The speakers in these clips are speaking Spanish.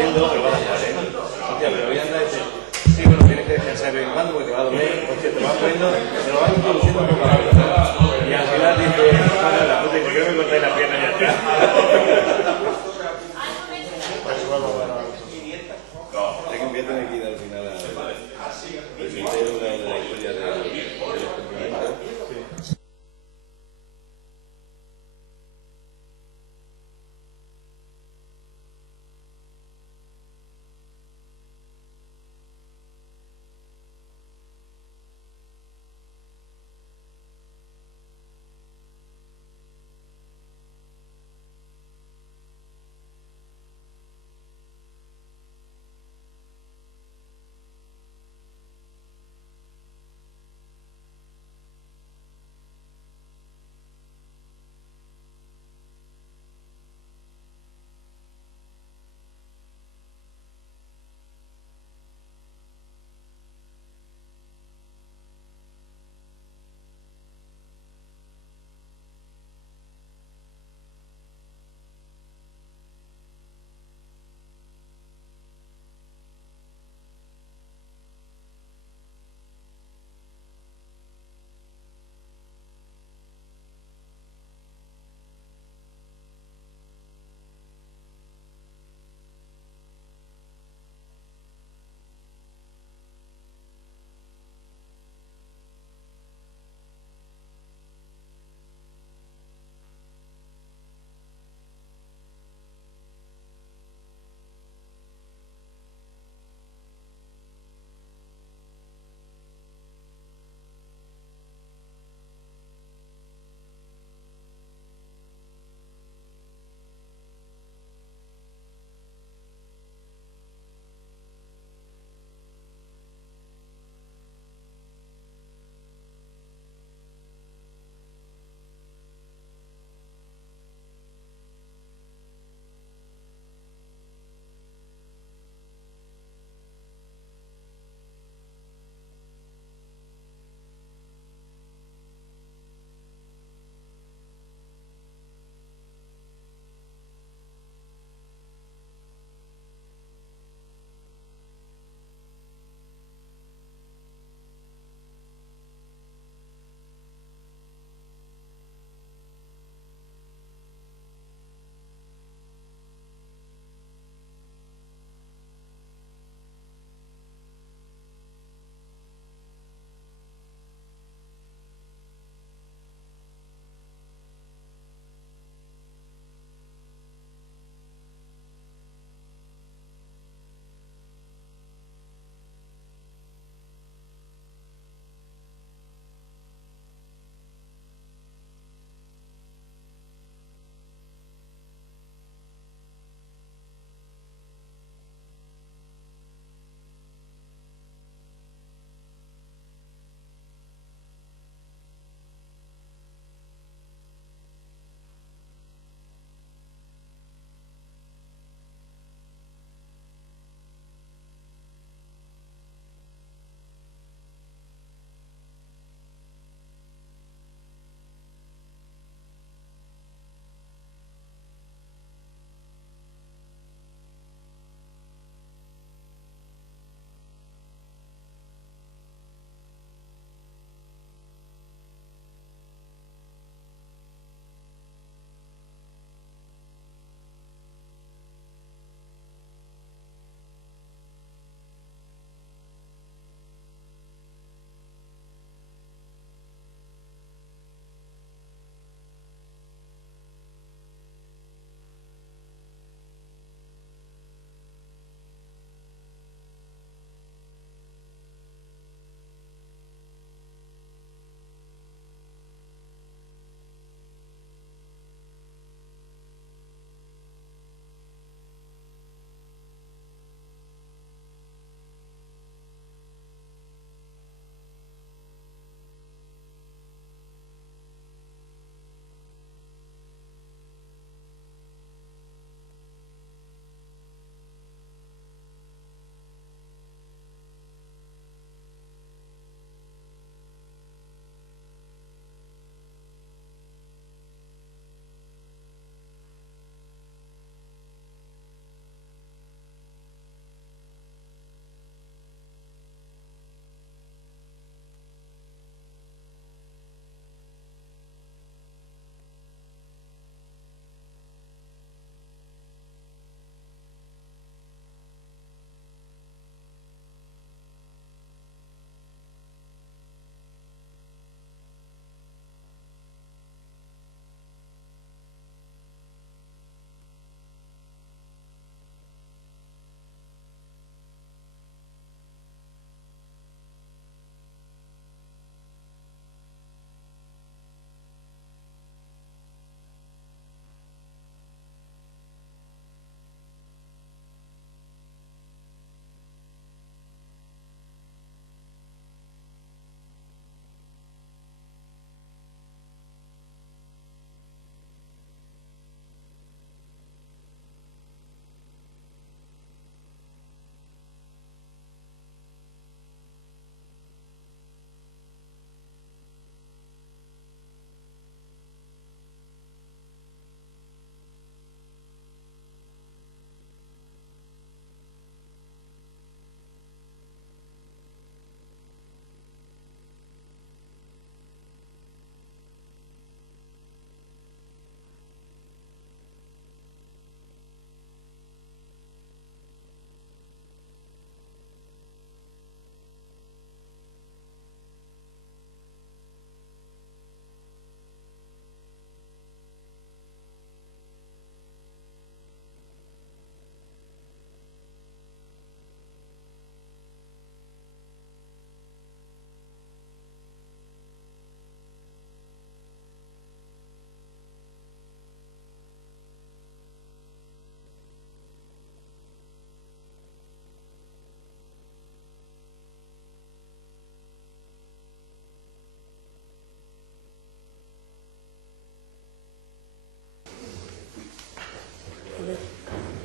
entiendo, pero vas a jugar, ¿eh? Hostia, pero voy a andar y decir, sí, bueno, tienes que descansar de vez en cuando porque te va a doler, hostia, te vas poniendo, te lo vas introduciendo poco a poco, ¿no? Y al final dices, madre la puta, y te creo que me cortáis la pierna y ya está. Es que voy a tener que ir al final a el criterio de la historia de los cumplimientos.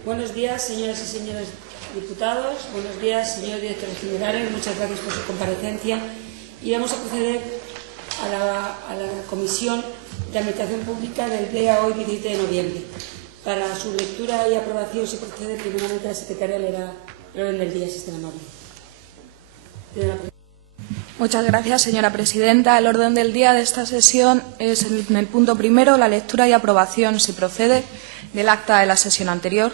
Buenos días, señoras y señores diputados. Buenos días, señor director general. Muchas gracias por su comparecencia. Y vamos a proceder a la Comisión de Administración Pública del día hoy, 17 de noviembre. Para su lectura y aprobación se procede primeramente a la secretaria leerá el orden del día, si es tan amable. Muchas gracias, señora presidenta. El orden del día de esta sesión es, en el punto primero, la lectura y aprobación, si procede, del acta de la sesión anterior.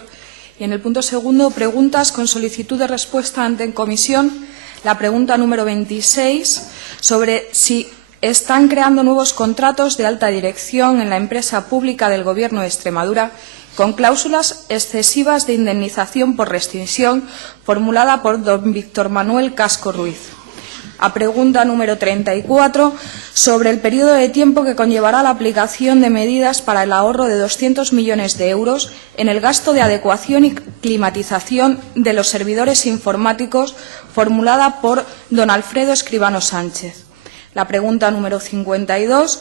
Y en el punto segundo, preguntas con solicitud de respuesta ante en comisión. La pregunta número 26, sobre si están creando nuevos contratos de alta dirección en la empresa pública del Gobierno de Extremadura con cláusulas excesivas de indemnización por rescisión, formulada por don Víctor Manuel Casco Ruiz. A pregunta número 34, sobre el periodo de tiempo que conllevará la aplicación de medidas para el ahorro de 200 millones de euros en el gasto de adecuación y climatización de los servidores informáticos, formulada por don Alfredo Escribano Sánchez. La pregunta número 52,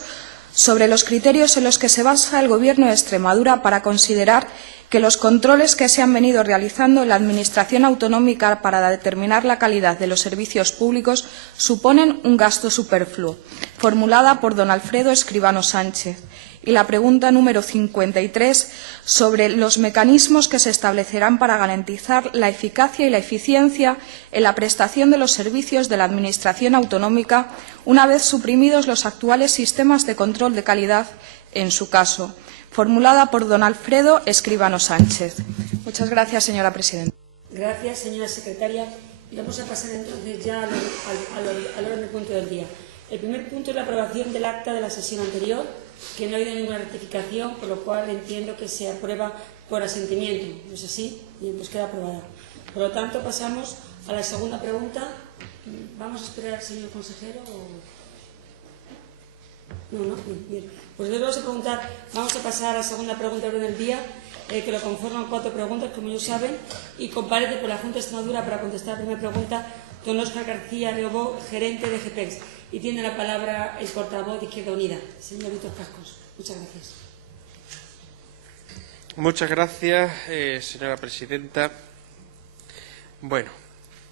sobre los criterios en los que se basa el Gobierno de Extremadura para considerar que los controles que se han venido realizando en la Administración autonómica para determinar la calidad de los servicios públicos suponen un gasto superfluo, formulada por don Alfredo Escribano Sánchez. Y la pregunta número 53, sobre los mecanismos que se establecerán para garantizar la eficacia y la eficiencia en la prestación de los servicios de la Administración autonómica una vez suprimidos los actuales sistemas de control de calidad en su caso, formulada por don Alfredo Escribano Sánchez. Muchas gracias, señora presidenta. Gracias, señora secretaria. Y vamos a pasar entonces ya al orden del punto del día. El primer punto es la aprobación del acta de la sesión anterior, que no ha habido ninguna rectificación, por lo cual entiendo que se aprueba por asentimiento. ¿No es así? Bien, pues queda aprobada. Por lo tanto, pasamos a la segunda pregunta. ¿Vamos a esperar al señor consejero? No, bien. Pues vamos a pasar a la segunda pregunta del orden del día, que lo conforman 4 preguntas, como ellos saben, y comparece por la Junta de Extremadura para contestar la primera pregunta don Óscar García Leobó, gerente de GPEX. Y tiene la palabra el portavoz de Izquierda Unida, señor Víctor Cascos. Muchas gracias. Muchas gracias, señora presidenta. Bueno,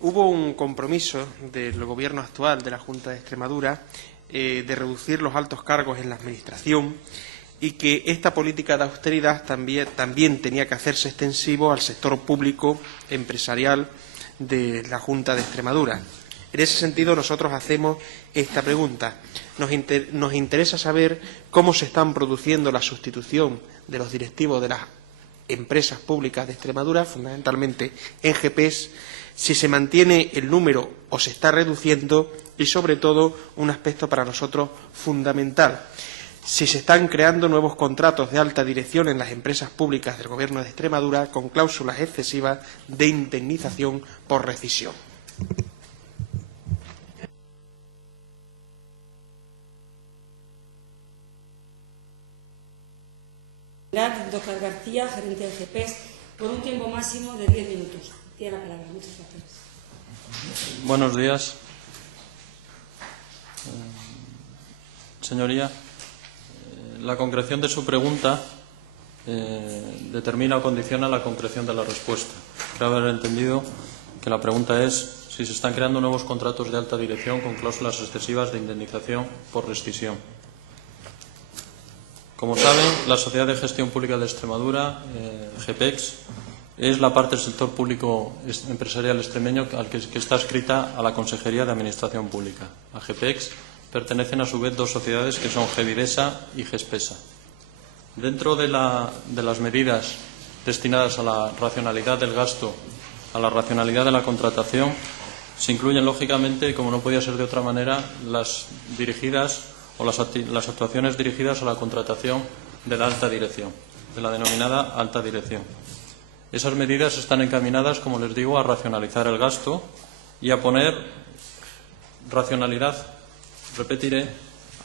hubo un compromiso del Gobierno actual de la Junta de Extremadura de reducir los altos cargos en la Administración y que esta política de austeridad también tenía que hacerse extensivo al sector público empresarial de la Junta de Extremadura. En ese sentido, nosotros hacemos esta pregunta. Nos interesa saber cómo se están produciendo la sustitución de los directivos de las empresas públicas de Extremadura, fundamentalmente en GPEX, si se mantiene el número o se está reduciendo y, sobre todo, un aspecto para nosotros fundamental, si se están creando nuevos contratos de alta dirección en las empresas públicas del Gobierno de Extremadura con cláusulas excesivas de indemnización por rescisión. Óscar García, gerente de GPEX, por un tiempo máximo de 10 minutos. Tiene la palabra. Muchas gracias. Buenos días. Señoría, la concreción de su pregunta determina o condiciona la concreción de la respuesta. Creo haber entendido que la pregunta es si se están creando nuevos contratos de alta dirección con cláusulas excesivas de indemnización por rescisión. Como saben, la Sociedad de Gestión Pública de Extremadura, GPEX, es la parte del sector público empresarial extremeño que está adscrita a la Consejería de Administración Pública. A GPEX pertenecen a su vez 2 sociedades que son GEVIDESA y GESPESA. Dentro de las medidas destinadas a la racionalidad del gasto, a la racionalidad de la contratación, se incluyen lógicamente, como no podía ser de otra manera, las dirigidas o las actuaciones dirigidas a la contratación de la alta dirección, de la denominada alta dirección. Esas medidas están encaminadas, como les digo, a racionalizar el gasto y a poner racionalidad, repetiré,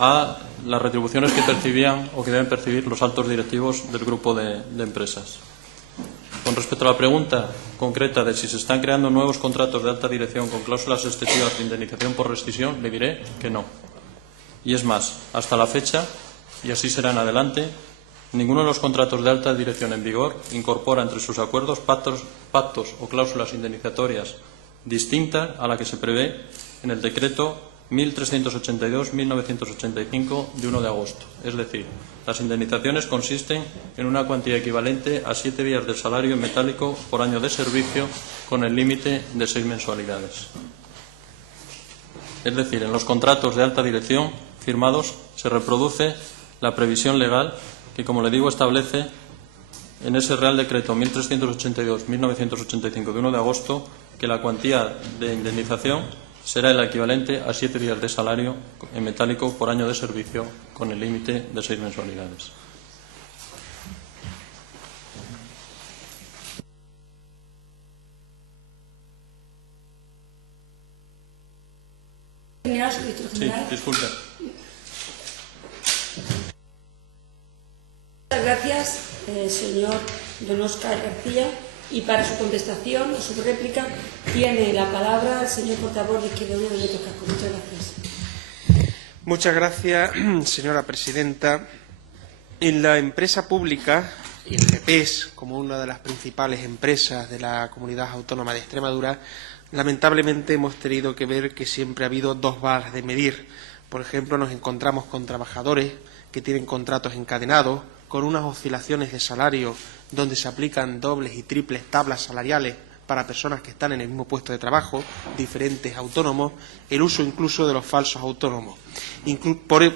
a las retribuciones que percibían o que deben percibir los altos directivos del grupo de empresas. Con respecto a la pregunta concreta de si se están creando nuevos contratos de alta dirección con cláusulas excesivas de indemnización por rescisión, le diré que no. Y es más, hasta la fecha, y así será en adelante, Ninguno de los contratos de alta dirección en vigor incorpora entre sus acuerdos pactos o cláusulas indemnizatorias distintas a la que se prevé en el decreto 1382-1985 de 1 de agosto. Es decir, las indemnizaciones consisten en una cuantía equivalente a 7 días del salario en metálico por año de servicio con el límite de 6 mensualidades. Es decir, en los contratos de alta dirección firmados se reproduce la previsión legal que, como le digo, establece en ese Real Decreto 1382-1985 de 1 de agosto que la cuantía de indemnización será el equivalente a 7 días de salario en metálico por año de servicio con el límite de 6 mensualidades. Sí, disculpe. Muchas gracias, señor don Óscar García. Y para su contestación o su réplica tiene la palabra el señor portavoz de Izquierda Unida, Benito Casco. Muchas gracias. Muchas gracias, señora presidenta. En la empresa pública, y el GEPES, como una de las principales empresas de la Comunidad Autónoma de Extremadura, lamentablemente hemos tenido que ver que siempre ha habido dos varas de medir. Por ejemplo, nos encontramos con trabajadores que tienen contratos encadenados, con unas oscilaciones de salario donde se aplican dobles y triples tablas salariales para personas que están en el mismo puesto de trabajo, diferentes autónomos, el uso incluso de los falsos autónomos.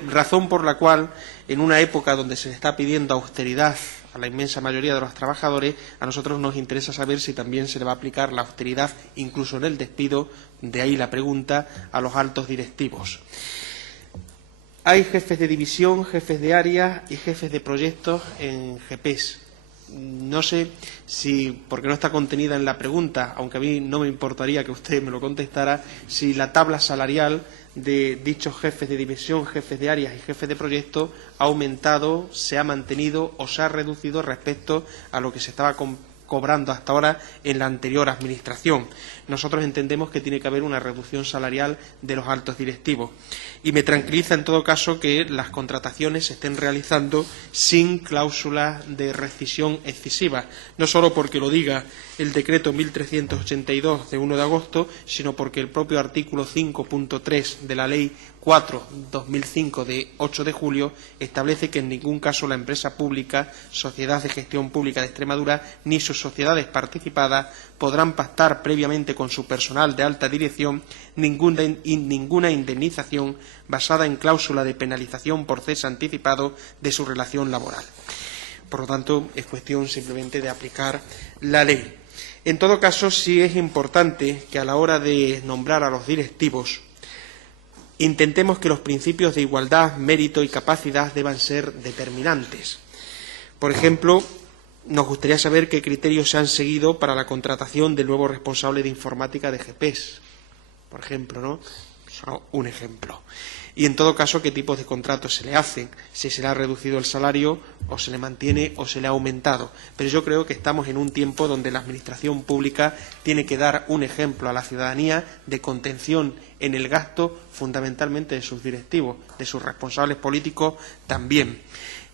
Razón por la cual, en una época donde se le está pidiendo austeridad a la inmensa mayoría de los trabajadores, a nosotros nos interesa saber si también se le va a aplicar la austeridad incluso en el despido, de ahí la pregunta, a los altos directivos. Hay jefes de división, jefes de área y jefes de proyectos en GEPES. No sé si, porque no está contenida en la pregunta, aunque a mí no me importaría que usted me lo contestara, si la tabla salarial de dichos jefes de división, jefes de áreas y jefes de proyectos ha aumentado, se ha mantenido o se ha reducido respecto a lo que se estaba cobrando hasta ahora en la anterior administración. Nosotros entendemos que tiene que haber una reducción salarial de los altos directivos. Y me tranquiliza, en todo caso, que las contrataciones se estén realizando sin cláusulas de rescisión excesiva, no solo porque lo diga el decreto 1382 de 1 de agosto, sino porque el propio artículo 5.3 de la Ley 4/2005 de 8 de julio establece que en ningún caso la empresa pública, Sociedad de Gestión Pública de Extremadura, ni sus sociedades participadas podrán pactar previamente con su personal de alta dirección ninguna indemnización basada en cláusula de penalización por cese anticipado de su relación laboral. Por lo tanto, es cuestión simplemente de aplicar la ley. En todo caso, sí es importante que a la hora de nombrar a los directivos intentemos que los principios de igualdad, mérito y capacidad deban ser determinantes. Por ejemplo, nos gustaría saber qué criterios se han seguido para la contratación del nuevo responsable de informática de GEPES, por ejemplo, ¿no? Solo un ejemplo. Y, en todo caso, qué tipos de contratos se le hacen, si se le ha reducido el salario o se le mantiene o se le ha aumentado. Pero yo creo que estamos en un tiempo donde la Administración pública tiene que dar un ejemplo a la ciudadanía de contención en el gasto, fundamentalmente de sus directivos, de sus responsables políticos también,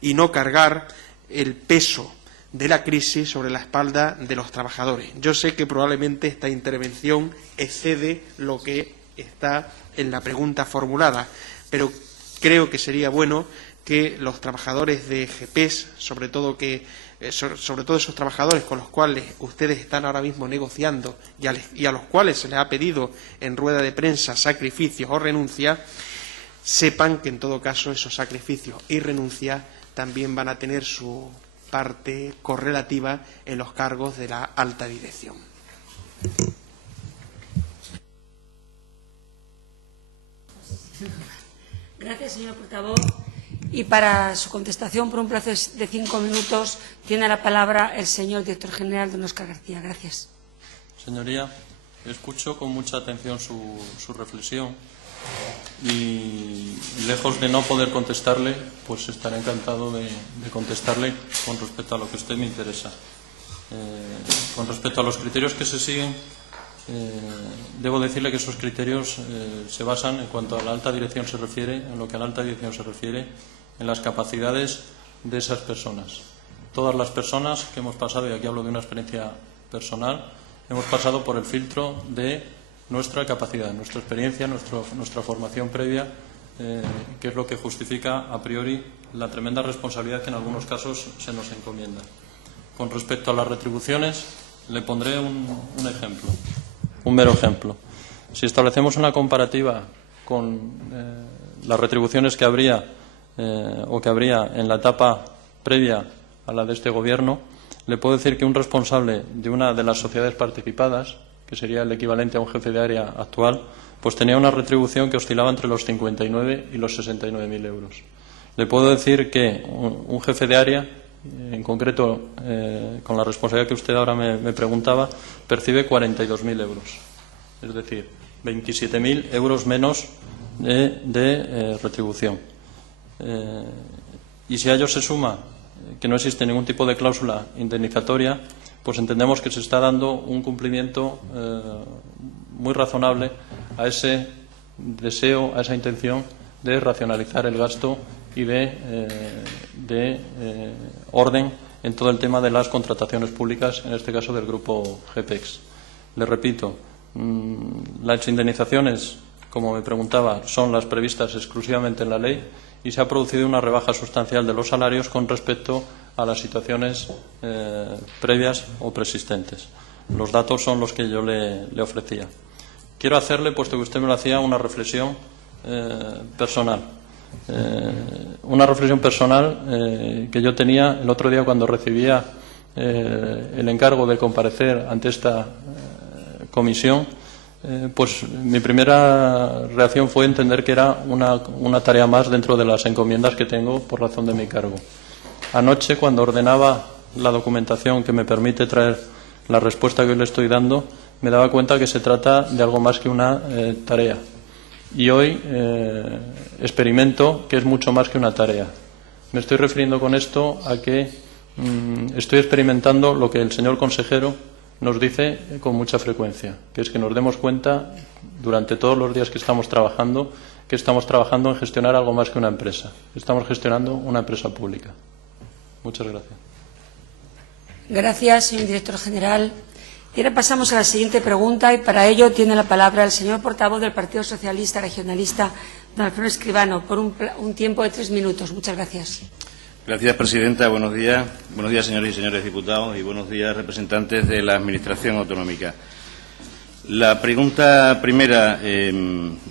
y no cargar el peso de la crisis sobre la espalda de los trabajadores. Yo sé que probablemente esta intervención excede lo que está en la pregunta formulada, pero creo que sería bueno que los trabajadores de GEPES, sobre todo esos trabajadores con los cuales ustedes están ahora mismo negociando y a los cuales se les ha pedido en rueda de prensa sacrificios o renuncias, sepan que en todo caso esos sacrificios y renuncias también van a tener su parte correlativa en los cargos de la alta dirección. Gracias, señor portavoz. Y para su contestación, por un plazo de 5 minutos, tiene la palabra el señor director general, don Óscar García. Gracias. Señoría, escucho con mucha atención su reflexión y, lejos de no poder contestarle, pues estaré encantado de contestarle con respecto a lo que a usted me interesa. Con respecto a los criterios que se siguen, debo decirle que esos criterios se basan, en cuanto a la alta dirección se refiere, en lo que a la alta dirección se refiere, en las capacidades de esas personas. Todas las personas que hemos pasado, y aquí hablo de una experiencia personal, hemos pasado por el filtro de nuestra capacidad, nuestra experiencia, nuestra formación previa, que es lo que justifica a priori la tremenda responsabilidad que en algunos casos se nos encomienda. Con respecto a las retribuciones, le pondré un ejemplo, un mero ejemplo. Si establecemos una comparativa con las retribuciones que habría o que habría en la etapa previa a la de este Gobierno, le puedo decir que un responsable de una de las sociedades participadas, que sería el equivalente a un jefe de área actual, pues tenía una retribución que oscilaba entre los 59 y los 69.000 euros. Le puedo decir que un jefe de área, en concreto con la responsabilidad que usted ahora me preguntaba, percibe 42.000 euros. Es decir, 27.000 euros menos de retribución. Y si a ello se suma que no existe ningún tipo de cláusula indemnizatoria, pues entendemos que se está dando un cumplimiento muy razonable a ese deseo, a esa intención de racionalizar el gasto y de orden en todo el tema de las contrataciones públicas, en este caso del grupo GPEX. Le repito, las indemnizaciones, como me preguntaba, son las previstas exclusivamente en la ley y se ha producido una rebaja sustancial de los salarios con respecto a las situaciones previas o preexistentes. Los datos son los que yo le ofrecía. Quiero hacerle, puesto que usted me lo hacía, una reflexión personal. Una reflexión personal que yo tenía el otro día cuando recibía el encargo de comparecer ante esta comisión. Pues mi primera reacción fue entender que era una tarea más dentro de las encomiendas que tengo por razón de mi cargo. Anoche, cuando ordenaba la documentación que me permite traer la respuesta que hoy le estoy dando, me daba cuenta que se trata de algo más que una tarea. Y hoy experimento que es mucho más que una tarea. Me estoy refiriendo con esto a que estoy experimentando lo que el señor consejero nos dice con mucha frecuencia, que es que nos demos cuenta durante todos los días que estamos trabajando en gestionar algo más que una empresa. Estamos gestionando una empresa pública. Muchas gracias. Gracias, señor director general. Y ahora pasamos a la siguiente pregunta y para ello tiene la palabra el señor portavoz del Partido Socialista Regionalista, don Alfredo Escribano, por un tiempo de 3 minutos. Muchas gracias. Gracias, presidenta. Buenos días. Buenos días, señores y señores diputados, y buenos días, representantes de la Administración autonómica. La pregunta primera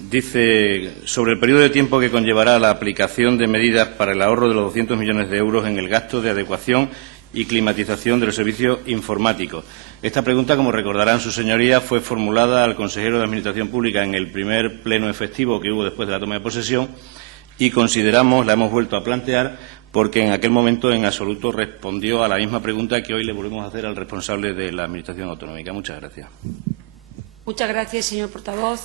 dice sobre el periodo de tiempo que conllevará la aplicación de medidas para el ahorro de los 200 millones de euros en el gasto de adecuación y climatización de los servicios informáticos. Esta pregunta, como recordarán sus señorías, fue formulada al consejero de Administración Pública en el primer pleno efectivo que hubo después de la toma de posesión y consideramos, la hemos vuelto a plantear, porque en aquel momento en absoluto respondió a la misma pregunta que hoy le volvemos a hacer al responsable de la Administración autonómica. Muchas gracias. Muchas gracias, señor portavoz.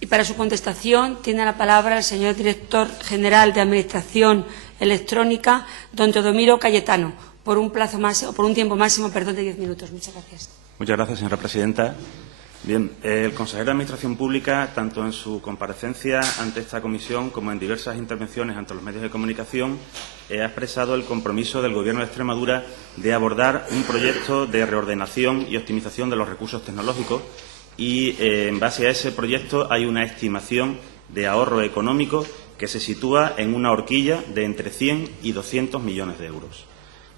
Y para su contestación tiene la palabra el señor director general de Administración Electrónica, don Teodomiro Cayetano, por un tiempo máximo de 10 minutos. Muchas gracias. Muchas gracias, señora presidenta. Bien, el consejero de Administración Pública, tanto en su comparecencia ante esta comisión como en diversas intervenciones ante los medios de comunicación, ha expresado el compromiso del Gobierno de Extremadura de abordar un proyecto de reordenación y optimización de los recursos tecnológicos y, en base a ese proyecto, hay una estimación de ahorro económico que se sitúa en una horquilla de entre 100 y 200 millones de euros.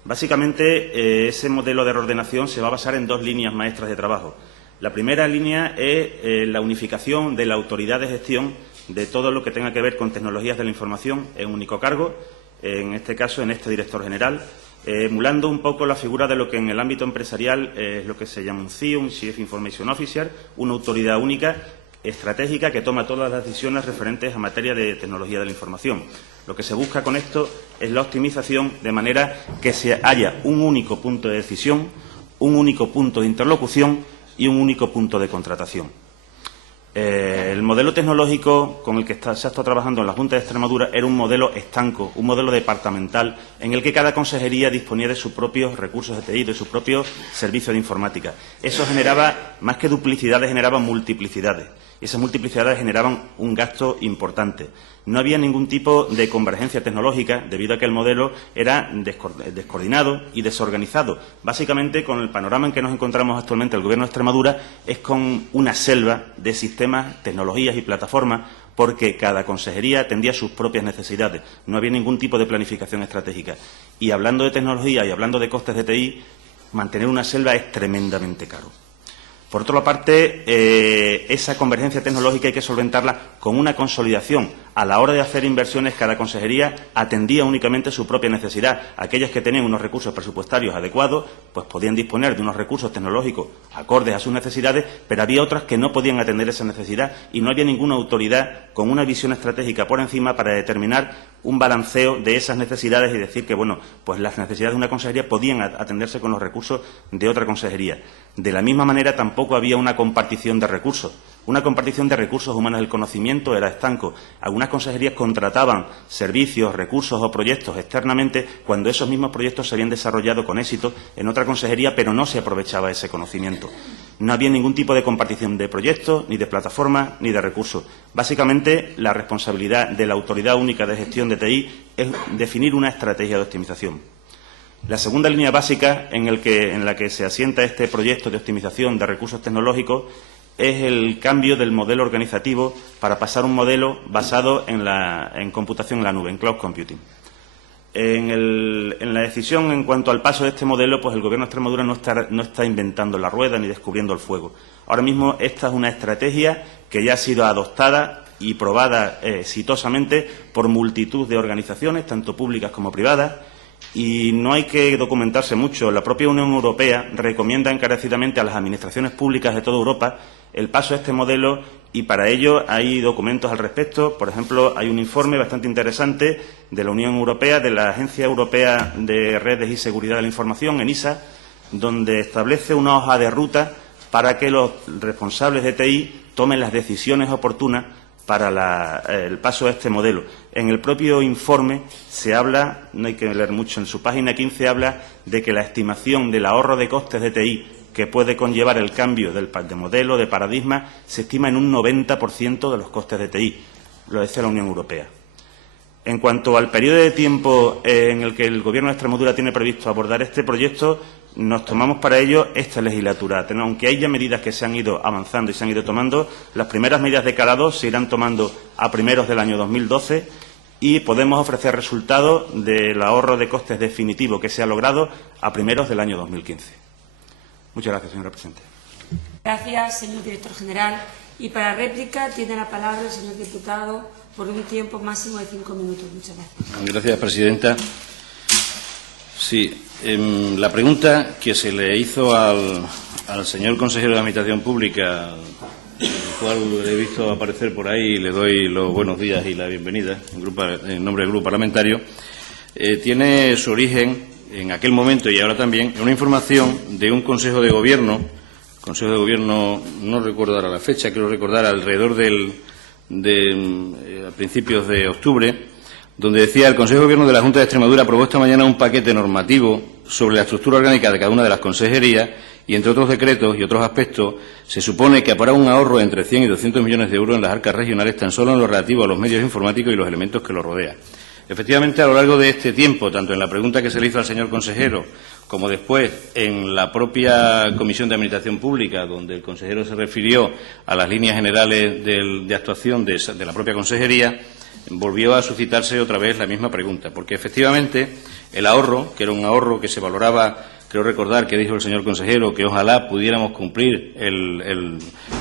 Básicamente, ese modelo de reordenación se va a basar en 2 líneas maestras de trabajo. La primera línea es la unificación de la autoridad de gestión de todo lo que tenga que ver con tecnologías de la información en un único cargo, en este caso en este director general, emulando un poco la figura de lo que en el ámbito empresarial es lo que se llama un CIO, un Chief Information Officer, una autoridad única estratégica que toma todas las decisiones referentes a materia de tecnología de la información. Lo que se busca con esto es la optimización de manera que haya un único punto de decisión, un único punto de interlocución y un único punto de contratación. El modelo tecnológico con el que se ha estado trabajando en la Junta de Extremadura era un modelo estanco, un modelo departamental, en el que cada consejería disponía de sus propios recursos de TI, de sus propios servicios de informática. Eso generaba, más que duplicidades, generaba multiplicidades. Esas multiplicidades generaban un gasto importante. No había ningún tipo de convergencia tecnológica debido a que el modelo era descoordinado y desorganizado. Básicamente, con el panorama en que nos encontramos actualmente el Gobierno de Extremadura es con una selva de sistemas, tecnologías y plataformas, porque cada consejería atendía sus propias necesidades. No había ningún tipo de planificación estratégica. Y hablando de tecnología y hablando de costes de TI, mantener una selva es tremendamente caro. Por otra parte, esa convergencia tecnológica hay que solventarla con una consolidación. A la hora de hacer inversiones, cada consejería atendía únicamente su propia necesidad. Aquellas que tenían unos recursos presupuestarios adecuados, pues podían disponer de unos recursos tecnológicos acordes a sus necesidades, pero había otras que no podían atender esa necesidad y no había ninguna autoridad con una visión estratégica por encima para determinar un balanceo de esas necesidades y decir que, bueno, pues las necesidades de una consejería podían atenderse con los recursos de otra consejería. De la misma manera, tampoco había una compartición de recursos. Una compartición de recursos humanos del conocimiento era estanco. Algunas consejerías contrataban servicios, recursos o proyectos externamente cuando esos mismos proyectos se habían desarrollado con éxito en otra consejería, pero no se aprovechaba ese conocimiento. No había ningún tipo de compartición de proyectos, ni de plataformas, ni de recursos. Básicamente, la responsabilidad de la Autoridad Única de Gestión de TI es definir una estrategia de optimización. La segunda línea básica en la que se asienta este proyecto de optimización de recursos tecnológicos es el cambio del modelo organizativo para pasar a un modelo basado en computación en la nube, en cloud computing. En la decisión en cuanto al paso de este modelo, pues el Gobierno de Extremadura no está inventando la rueda ni descubriendo el fuego. Ahora mismo esta es una estrategia que ya ha sido adoptada y probada exitosamente por multitud de organizaciones, tanto públicas como privadas, y no hay que documentarse mucho. La propia Unión Europea recomienda encarecidamente a las administraciones públicas de toda Europa el paso a este modelo y para ello hay documentos al respecto. Por ejemplo, hay un informe bastante interesante de la Unión Europea, de la Agencia Europea de Redes y Seguridad de la Información, ENISA, donde establece una hoja de ruta para que los responsables de TI tomen las decisiones oportunas para el paso a este modelo. En el propio informe se habla, no hay que leer mucho, en su página 15 habla de que la estimación del ahorro de costes de TI que puede conllevar el cambio de modelo, de paradigma, se estima en un 90% de los costes de TI, lo dice la Unión Europea. En cuanto al periodo de tiempo en el que el Gobierno de Extremadura tiene previsto abordar este proyecto, nos tomamos para ello esta legislatura. Aunque hay ya medidas que se han ido avanzando y se han ido tomando, las primeras medidas de calado se irán tomando a primeros del año 2012 y podemos ofrecer resultados del ahorro de costes definitivo que se ha logrado a primeros del año 2015. Muchas gracias, señora presidenta. Gracias, señor director general. Y para réplica tiene la palabra el señor diputado por un tiempo máximo de 5 minutos. Muchas gracias. Gracias, presidenta. Sí, la pregunta que se le hizo al señor consejero de Administración Pública, el cual he visto aparecer por ahí, le doy los buenos días y la bienvenida en nombre del Grupo Parlamentario, tiene su origen en aquel momento y ahora también en una información de un Consejo de Gobierno, no recuerdo ahora la fecha, quiero recordar alrededor a principios de octubre, donde decía: el Consejo de Gobierno de la Junta de Extremadura aprobó esta mañana un paquete normativo sobre la estructura orgánica de cada una de las consejerías y, entre otros decretos y otros aspectos, se supone que habrá un ahorro entre 100 y 200 millones de euros en las arcas regionales tan solo en lo relativo a los medios informáticos y los elementos que los rodean. Efectivamente, a lo largo de este tiempo, tanto en la pregunta que se le hizo al señor consejero como después en la propia Comisión de Administración Pública, donde el consejero se refirió a las líneas generales de actuación de la propia consejería, volvió a suscitarse otra vez la misma pregunta, porque efectivamente el ahorro, que era un ahorro que se valoraba, creo recordar que dijo el señor consejero que ojalá pudiéramos cumplir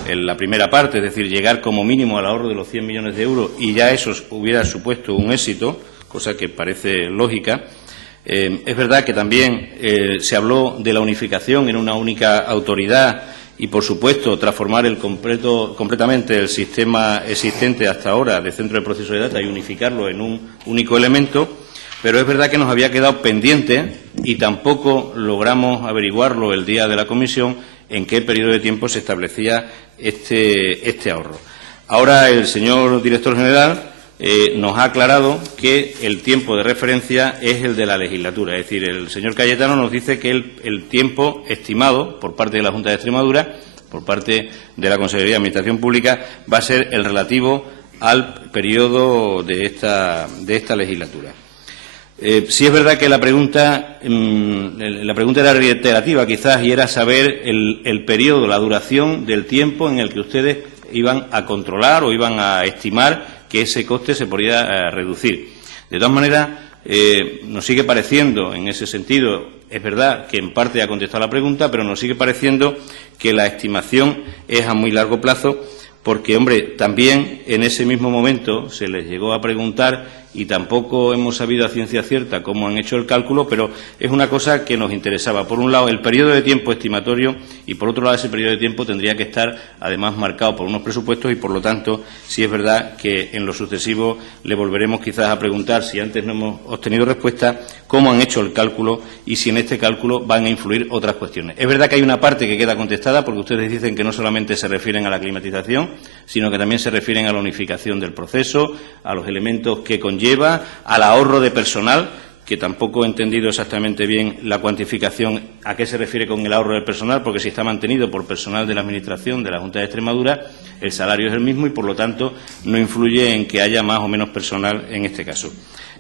la primera parte, es decir, llegar como mínimo al ahorro de los 100 millones de euros y ya eso hubiera supuesto un éxito, cosa que parece lógica. Es verdad que también se habló de la unificación en una única autoridad y, por supuesto, transformar completamente el sistema existente hasta ahora de centro de proceso de data y unificarlo en un único elemento, pero es verdad que nos había quedado pendiente y tampoco logramos averiguarlo el día de la comisión en qué periodo de tiempo se establecía este ahorro. Ahora el señor director general nos ha aclarado que el tiempo de referencia es el de la legislatura. Es decir, el señor Cayetano nos dice que el tiempo estimado por parte de la Junta de Extremadura por parte de la Consejería de Administración Pública va a ser el relativo al periodo de esta legislatura. Sí es verdad que la pregunta era reiterativa quizás y era saber el periodo, la duración del tiempo en el que ustedes iban a controlar o iban a estimar que ese coste se podía reducir. De todas maneras, nos sigue pareciendo, en ese sentido, es verdad que en parte ha contestado la pregunta, pero nos sigue pareciendo que la estimación es a muy largo plazo, porque, hombre, también en ese mismo momento se les llegó a preguntar y tampoco hemos sabido a ciencia cierta cómo han hecho el cálculo, pero es una cosa que nos interesaba. Por un lado, el periodo de tiempo estimatorio y, por otro lado, ese periodo de tiempo tendría que estar, además, marcado por unos presupuestos y, por lo tanto, sí es verdad que en lo sucesivo le volveremos quizás a preguntar, si antes no hemos obtenido respuesta, cómo han hecho el cálculo y si en este cálculo van a influir otras cuestiones. Es verdad que hay una parte que queda contestada porque ustedes dicen que no solamente se refieren a la climatización, sino que también se refieren a la unificación del proceso, a los elementos que conlleva, al ahorro de personal, que tampoco he entendido exactamente bien la cuantificación a qué se refiere con el ahorro del personal, porque si está mantenido por personal de la Administración de la Junta de Extremadura, el salario es el mismo y, por lo tanto, no influye en que haya más o menos personal en este caso.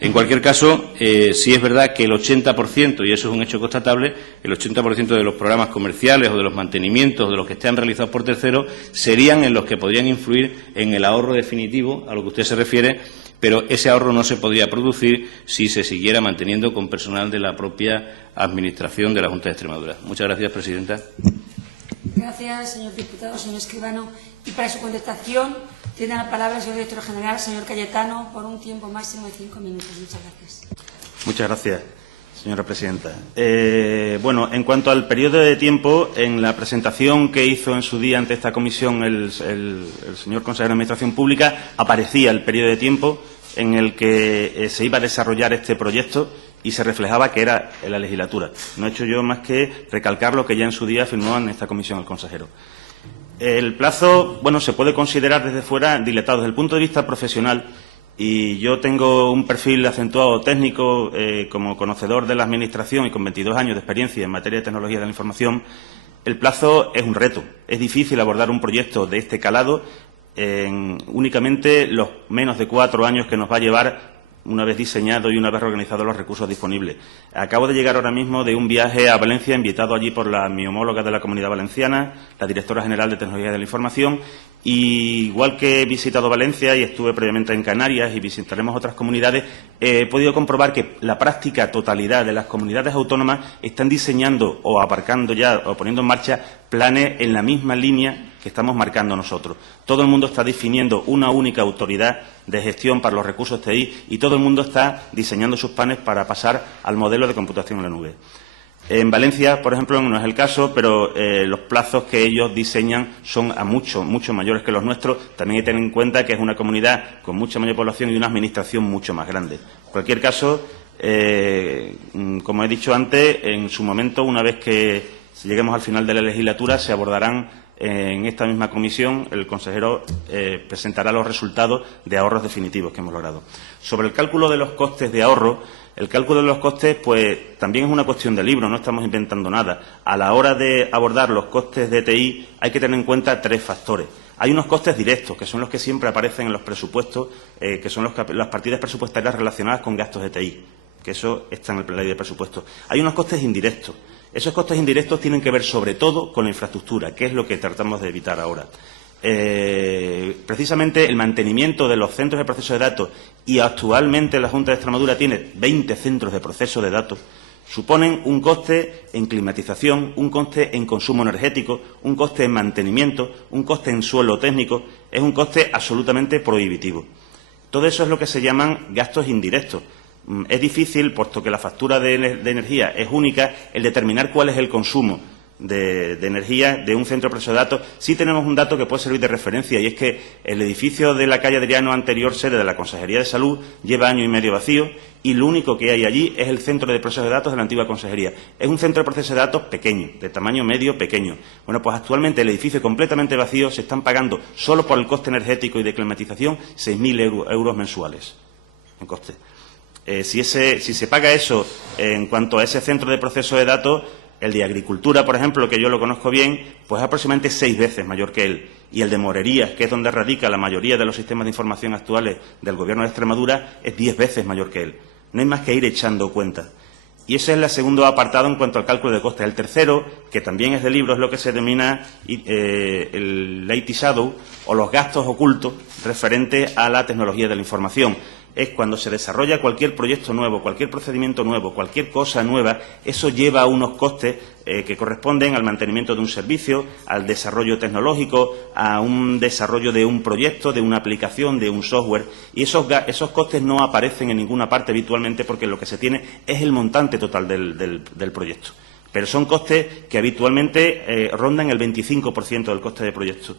En cualquier caso, sí es verdad que el 80%, y eso es un hecho constatable, el 80% de los programas comerciales o de los mantenimientos o de los que estén realizados por terceros serían en los que podrían influir en el ahorro definitivo, a lo que usted se refiere, pero ese ahorro no se podría producir si se siguiera manteniendo con personal de la propia Administración de la Junta de Extremadura. Muchas gracias, presidenta. Gracias, señor diputado, señor escribano. Y para su contestación tiene la palabra el señor director general, señor Cayetano, por un tiempo máximo de 5 minutos. Muchas gracias. Muchas gracias, señora presidenta. Bueno, en cuanto al periodo de tiempo, en la presentación que hizo en su día ante esta comisión el señor consejero de Administración Pública, aparecía el periodo de tiempo en el que se iba a desarrollar este proyecto y se reflejaba que era en la legislatura. No he hecho yo más que recalcar lo que ya en su día afirmó en esta comisión el consejero. El plazo, bueno, se puede considerar desde fuera dilatado desde el punto de vista profesional, y yo tengo un perfil acentuado técnico como conocedor de la Administración y con 22 años de experiencia en materia de tecnología de la información. El plazo es un reto. Es difícil abordar un proyecto de este calado en únicamente los menos de 4 años que nos va a llevar una vez diseñado y una vez organizados los recursos disponibles. Acabo de llegar ahora mismo de un viaje a Valencia, invitado allí por mi homóloga de la Comunidad Valenciana, la directora general de Tecnología de la Información, y igual que he visitado Valencia y estuve previamente en Canarias y visitaremos otras comunidades, he podido comprobar que la práctica totalidad de las comunidades autónomas están diseñando o aparcando ya o poniendo en marcha planes en la misma línea que estamos marcando nosotros. Todo el mundo está definiendo una única autoridad de gestión para los recursos TI y todo el mundo está diseñando sus planes para pasar al modelo de computación en la nube. En Valencia, por ejemplo, no es el caso, pero los plazos que ellos diseñan son a mucho mayores que los nuestros. También hay que tener en cuenta que es una comunidad con mucha mayor población y una administración mucho más grande. En cualquier caso, como he dicho antes, en su momento, una vez que lleguemos al final de la legislatura, se abordarán en esta misma comisión. El consejero presentará los resultados de ahorros definitivos que hemos logrado. Sobre el cálculo de los costes de ahorro, el cálculo de los costes pues también es una cuestión de libro, no estamos inventando nada. A la hora de abordar los costes de TI hay que tener en cuenta 3 factores. Hay unos costes directos, que son los que siempre aparecen en los presupuestos, que son las partidas presupuestarias relacionadas con gastos de TI, que eso está en la ley de presupuestos. Hay unos costes indirectos. Esos costes indirectos tienen que ver sobre todo con la infraestructura, que es lo que tratamos de evitar ahora. Precisamente el mantenimiento de los centros de proceso de datos, y actualmente la Junta de Extremadura tiene 20 centros de proceso de datos, suponen un coste en climatización, un coste en consumo energético, un coste en mantenimiento, un coste en suelo técnico. Es un coste absolutamente prohibitivo. Todo eso es lo que se llaman gastos indirectos. Es difícil, puesto que la factura de energía es única, el determinar cuál es el consumo de energía de un centro de proceso de datos. Sí tenemos un dato que puede servir de referencia, y es que el edificio de la calle Adriano, anterior sede de la Consejería de Salud, lleva año y medio vacío, y lo único que hay allí es el centro de proceso de datos de la antigua consejería. Es un centro de proceso de datos pequeño, de tamaño medio pequeño. Bueno, pues actualmente el edificio completamente vacío se están pagando, solo por el coste energético y de climatización, 6.000 euros mensuales en coste. Si se paga eso en cuanto a ese centro de proceso de datos, el de Agricultura, por ejemplo, que yo lo conozco bien, pues es aproximadamente 6 veces mayor que él. Y el de Morerías, que es donde radica la mayoría de los sistemas de información actuales del Gobierno de Extremadura, es 10 veces mayor que él. No hay más que ir echando cuentas. Y ese es el segundo apartado en cuanto al cálculo de costes. El tercero, que también es de libro, es lo que se denomina el Lazy Shadow, o los gastos ocultos referentes a la tecnología de la información. Es cuando se desarrolla cualquier proyecto nuevo, cualquier procedimiento nuevo, cualquier cosa nueva, eso lleva a unos costes que corresponden al mantenimiento de un servicio, al desarrollo tecnológico, a un desarrollo de un proyecto, de una aplicación, de un software. Y esos costes no aparecen en ninguna parte habitualmente porque lo que se tiene es el montante total del proyecto. Pero son costes que habitualmente rondan el 25% del coste de proyecto.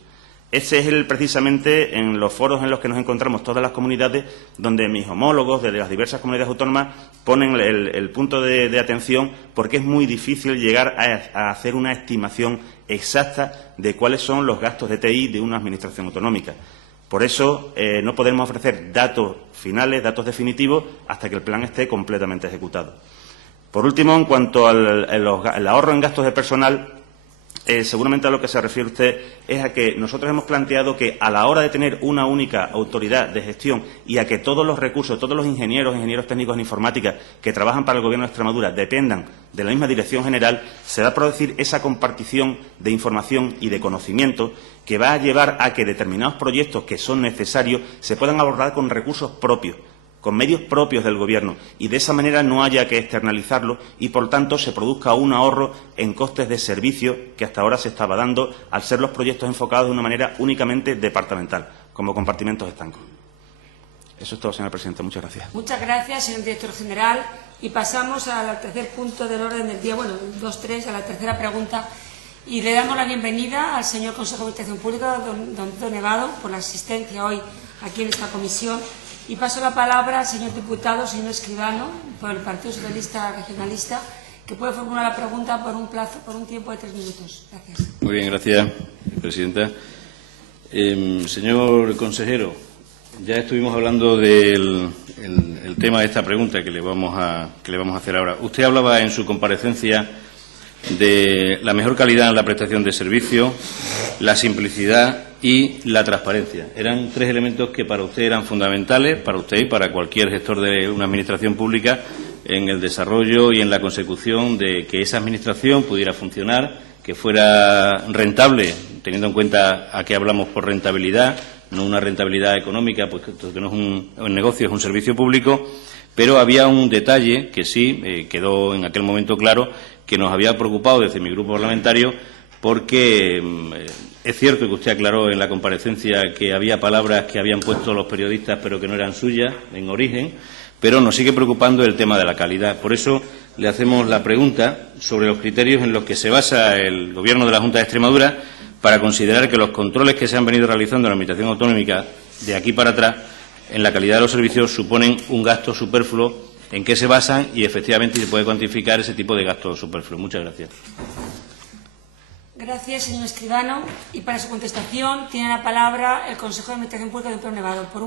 Ese es precisamente en los foros en los que nos encontramos todas las comunidades, donde mis homólogos de las diversas comunidades autónomas ponen el punto de atención, porque es muy difícil llegar a hacer una estimación exacta de cuáles son los gastos de TI de una administración autonómica. Por eso no podemos ofrecer datos finales, datos definitivos, hasta que el plan esté completamente ejecutado. Por último, en cuanto al ahorro en gastos de personal, seguramente a lo que se refiere usted es a que nosotros hemos planteado que a la hora de tener una única autoridad de gestión y a que todos los recursos, todos los ingenieros técnicos en informática que trabajan para el Gobierno de Extremadura dependan de la misma dirección general, se va a producir esa compartición de información y de conocimiento que va a llevar a que determinados proyectos que son necesarios se puedan abordar con recursos propios, con medios propios del Gobierno, y de esa manera no haya que externalizarlo y, por tanto, se produzca un ahorro en costes de servicio que hasta ahora se estaba dando al ser los proyectos enfocados de una manera únicamente departamental, como compartimentos estancos. Eso es todo, señora presidenta. Muchas gracias. Muchas gracias, señor director general. Y pasamos al tercer punto del orden del día, bueno, 2-3, a la tercera pregunta. Y le damos la bienvenida al señor Consejo de Administración Pública, don Nevado, por la asistencia hoy aquí en esta comisión. Y paso la palabra al señor diputado, señor Escribano, por el Partido Socialista Regionalista, que puede formular la pregunta por un tiempo de 3 minutos. Gracias. Muy bien, gracias, presidenta. Señor consejero, ya estuvimos hablando del tema de esta pregunta que le vamos a hacer ahora. Usted hablaba en su comparecencia de la mejor calidad en la prestación de servicio, la simplicidad y la transparencia. Eran 3 elementos que para usted eran fundamentales, para usted y para cualquier gestor de una administración pública, en el desarrollo y en la consecución de que esa administración pudiera funcionar, que fuera rentable, teniendo en cuenta a qué hablamos por rentabilidad, no una rentabilidad económica, pues que no es un negocio, es un servicio público. Pero había un detalle que sí quedó en aquel momento claro, que nos había preocupado desde mi grupo parlamentario, porque es cierto que usted aclaró en la comparecencia que había palabras que habían puesto los periodistas pero que no eran suyas en origen, pero nos sigue preocupando el tema de la calidad. Por eso le hacemos la pregunta sobre los criterios en los que se basa el Gobierno de la Junta de Extremadura para considerar que los controles que se han venido realizando en la Administración autonómica de aquí para atrás en la calidad de los servicios suponen un gasto superfluo, en qué se basan y efectivamente se puede cuantificar ese tipo de gasto superfluo. Muchas gracias. Gracias, señor Escribano. Y para su contestación tiene la palabra el Consejo de Administración Pública de Pedro Nevado, por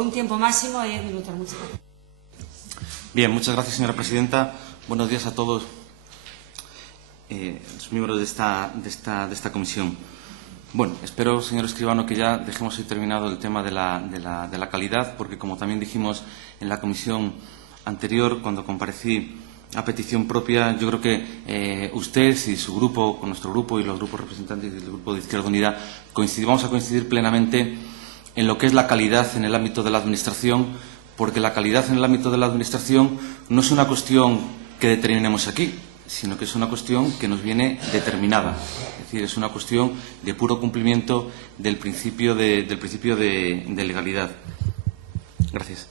un tiempo máximo de 10 minutos. Muchas gracias. Bien, muchas gracias, señora presidenta. Buenos días a todos los miembros de esta comisión. Bueno, espero, señor Escribano, que ya dejemos ahí terminado el tema de la calidad, porque, como también dijimos en la comisión anterior, cuando comparecí a petición propia, yo creo que usted y su grupo, con nuestro grupo y los grupos representantes del Grupo de Izquierda Unida, vamos a coincidir plenamente en lo que es la calidad en el ámbito de la Administración, porque la calidad en el ámbito de la Administración no es una cuestión que determinemos aquí, sino que es una cuestión que nos viene determinada. Es decir, es una cuestión de puro cumplimiento del principio de legalidad. Gracias.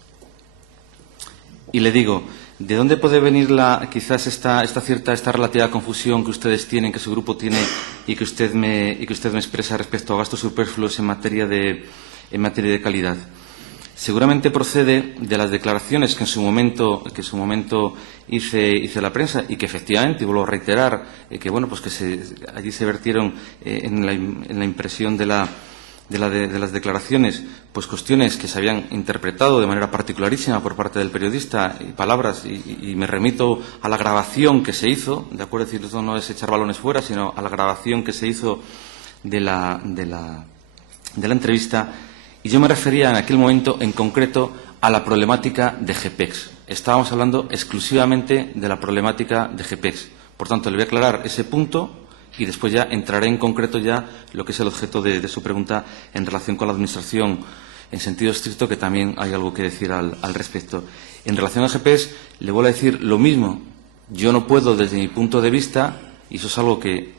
Y le digo, ¿de dónde puede venir quizás esta relativa confusión que ustedes tienen, que su grupo tiene y que usted me expresa respecto a gastos superfluos en materia de calidad? Seguramente procede de las declaraciones que en su momento hice a la prensa y que efectivamente, y vuelvo a reiterar, que allí se vertieron en la impresión de la las declaraciones, pues cuestiones que se habían interpretado de manera particularísima por parte del periodista y palabras, y me remito a la grabación que se hizo, de acuerdo, es decir, esto no es echar balones fuera, sino a la grabación que se hizo de la entrevista, y yo me refería en aquel momento en concreto a la problemática de GPEX. Estábamos hablando exclusivamente de la problemática de GPEX. Por tanto, le voy a aclarar ese punto y después ya entraré en concreto ya lo que es el objeto de su pregunta en relación con la Administración en sentido estricto, que también hay algo que decir al respecto. En relación a GPEX, le vuelvo a decir lo mismo. Yo no puedo, desde mi punto de vista, y eso es algo que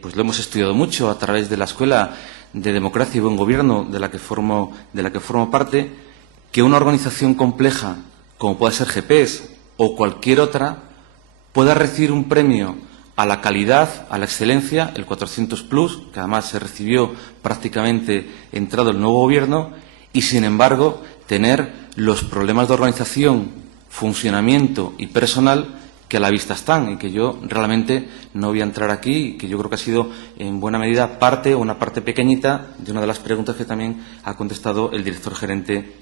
pues lo hemos estudiado mucho a través de la Escuela de Democracia y Buen Gobierno, de la que formo parte, que una organización compleja, como pueda ser GPEX o cualquier otra, pueda recibir un premio a la calidad, a la excelencia, el 400 Plus, que además se recibió prácticamente entrado el nuevo Gobierno, y, sin embargo, tener los problemas de organización, funcionamiento y personal que a la vista están, y que yo realmente no voy a entrar aquí, y que yo creo que ha sido en buena medida parte, o una parte pequeñita, de una de las preguntas que también ha contestado el director gerente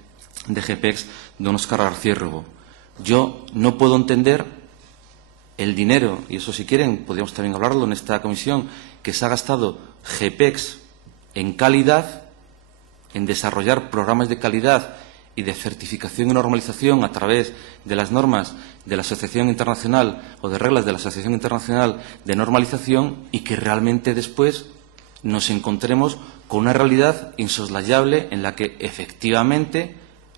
de GPEX, don Óscar García Rubó. Yo no puedo entender el dinero, y eso si quieren podríamos también hablarlo en esta comisión, que se ha gastado GPEX en calidad, en desarrollar programas de calidad y de certificación y normalización a través de las normas de la Asociación Internacional o de reglas de la Asociación Internacional de Normalización, y que realmente después nos encontremos con una realidad insoslayable en la que efectivamente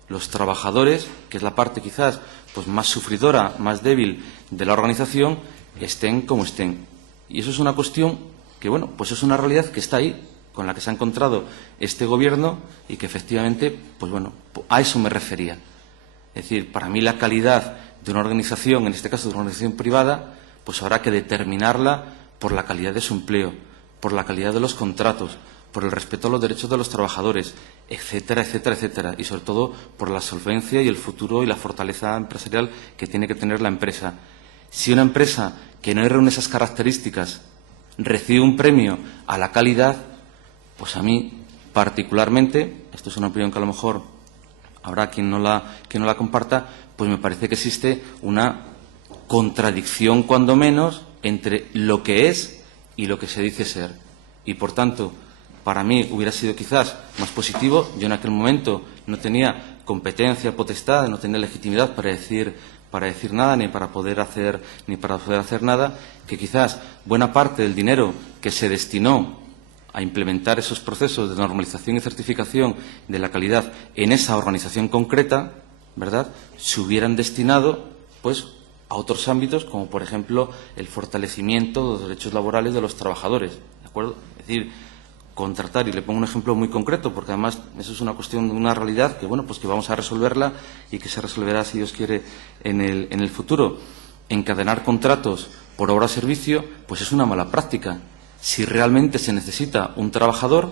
los trabajadores, que es la parte quizás pues más sufridora, más débil de la organización, estén como estén. Y eso es una cuestión que, bueno, pues es una realidad que está ahí, con la que se ha encontrado este Gobierno, y que efectivamente, pues bueno, a eso me refería. Es decir, para mí la calidad de una organización, en este caso de una organización privada, pues habrá que determinarla por la calidad de su empleo, por la calidad de los contratos, por el respeto a los derechos de los trabajadores, etcétera, etcétera, etcétera, y sobre todo por la solvencia y el futuro y la fortaleza empresarial que tiene que tener la empresa. Si una empresa que no reúne esas características recibe un premio a la calidad, pues a mí particularmente, esto es una opinión que a lo mejor habrá quien no la comparta, pues me parece que existe una contradicción, cuando menos, entre lo que es y lo que se dice ser. Y, por tanto, para mí hubiera sido quizás más positivo. Yo en aquel momento no tenía competencia, potestad, no tenía legitimidad para decir nada, ni para poder hacer nada, que quizás buena parte del dinero que se destinó a implementar esos procesos de normalización y certificación de la calidad en esa organización concreta, ¿verdad?, se hubieran destinado pues a otros ámbitos, como por ejemplo el fortalecimiento de los derechos laborales de los trabajadores, ¿de acuerdo? Es decir, contratar, y le pongo un ejemplo muy concreto, porque además eso es una cuestión de una realidad que, bueno, pues que vamos a resolverla y que se resolverá, si Dios quiere, en el futuro. Encadenar contratos por obra o servicio, pues es una mala práctica. Si realmente se necesita un trabajador,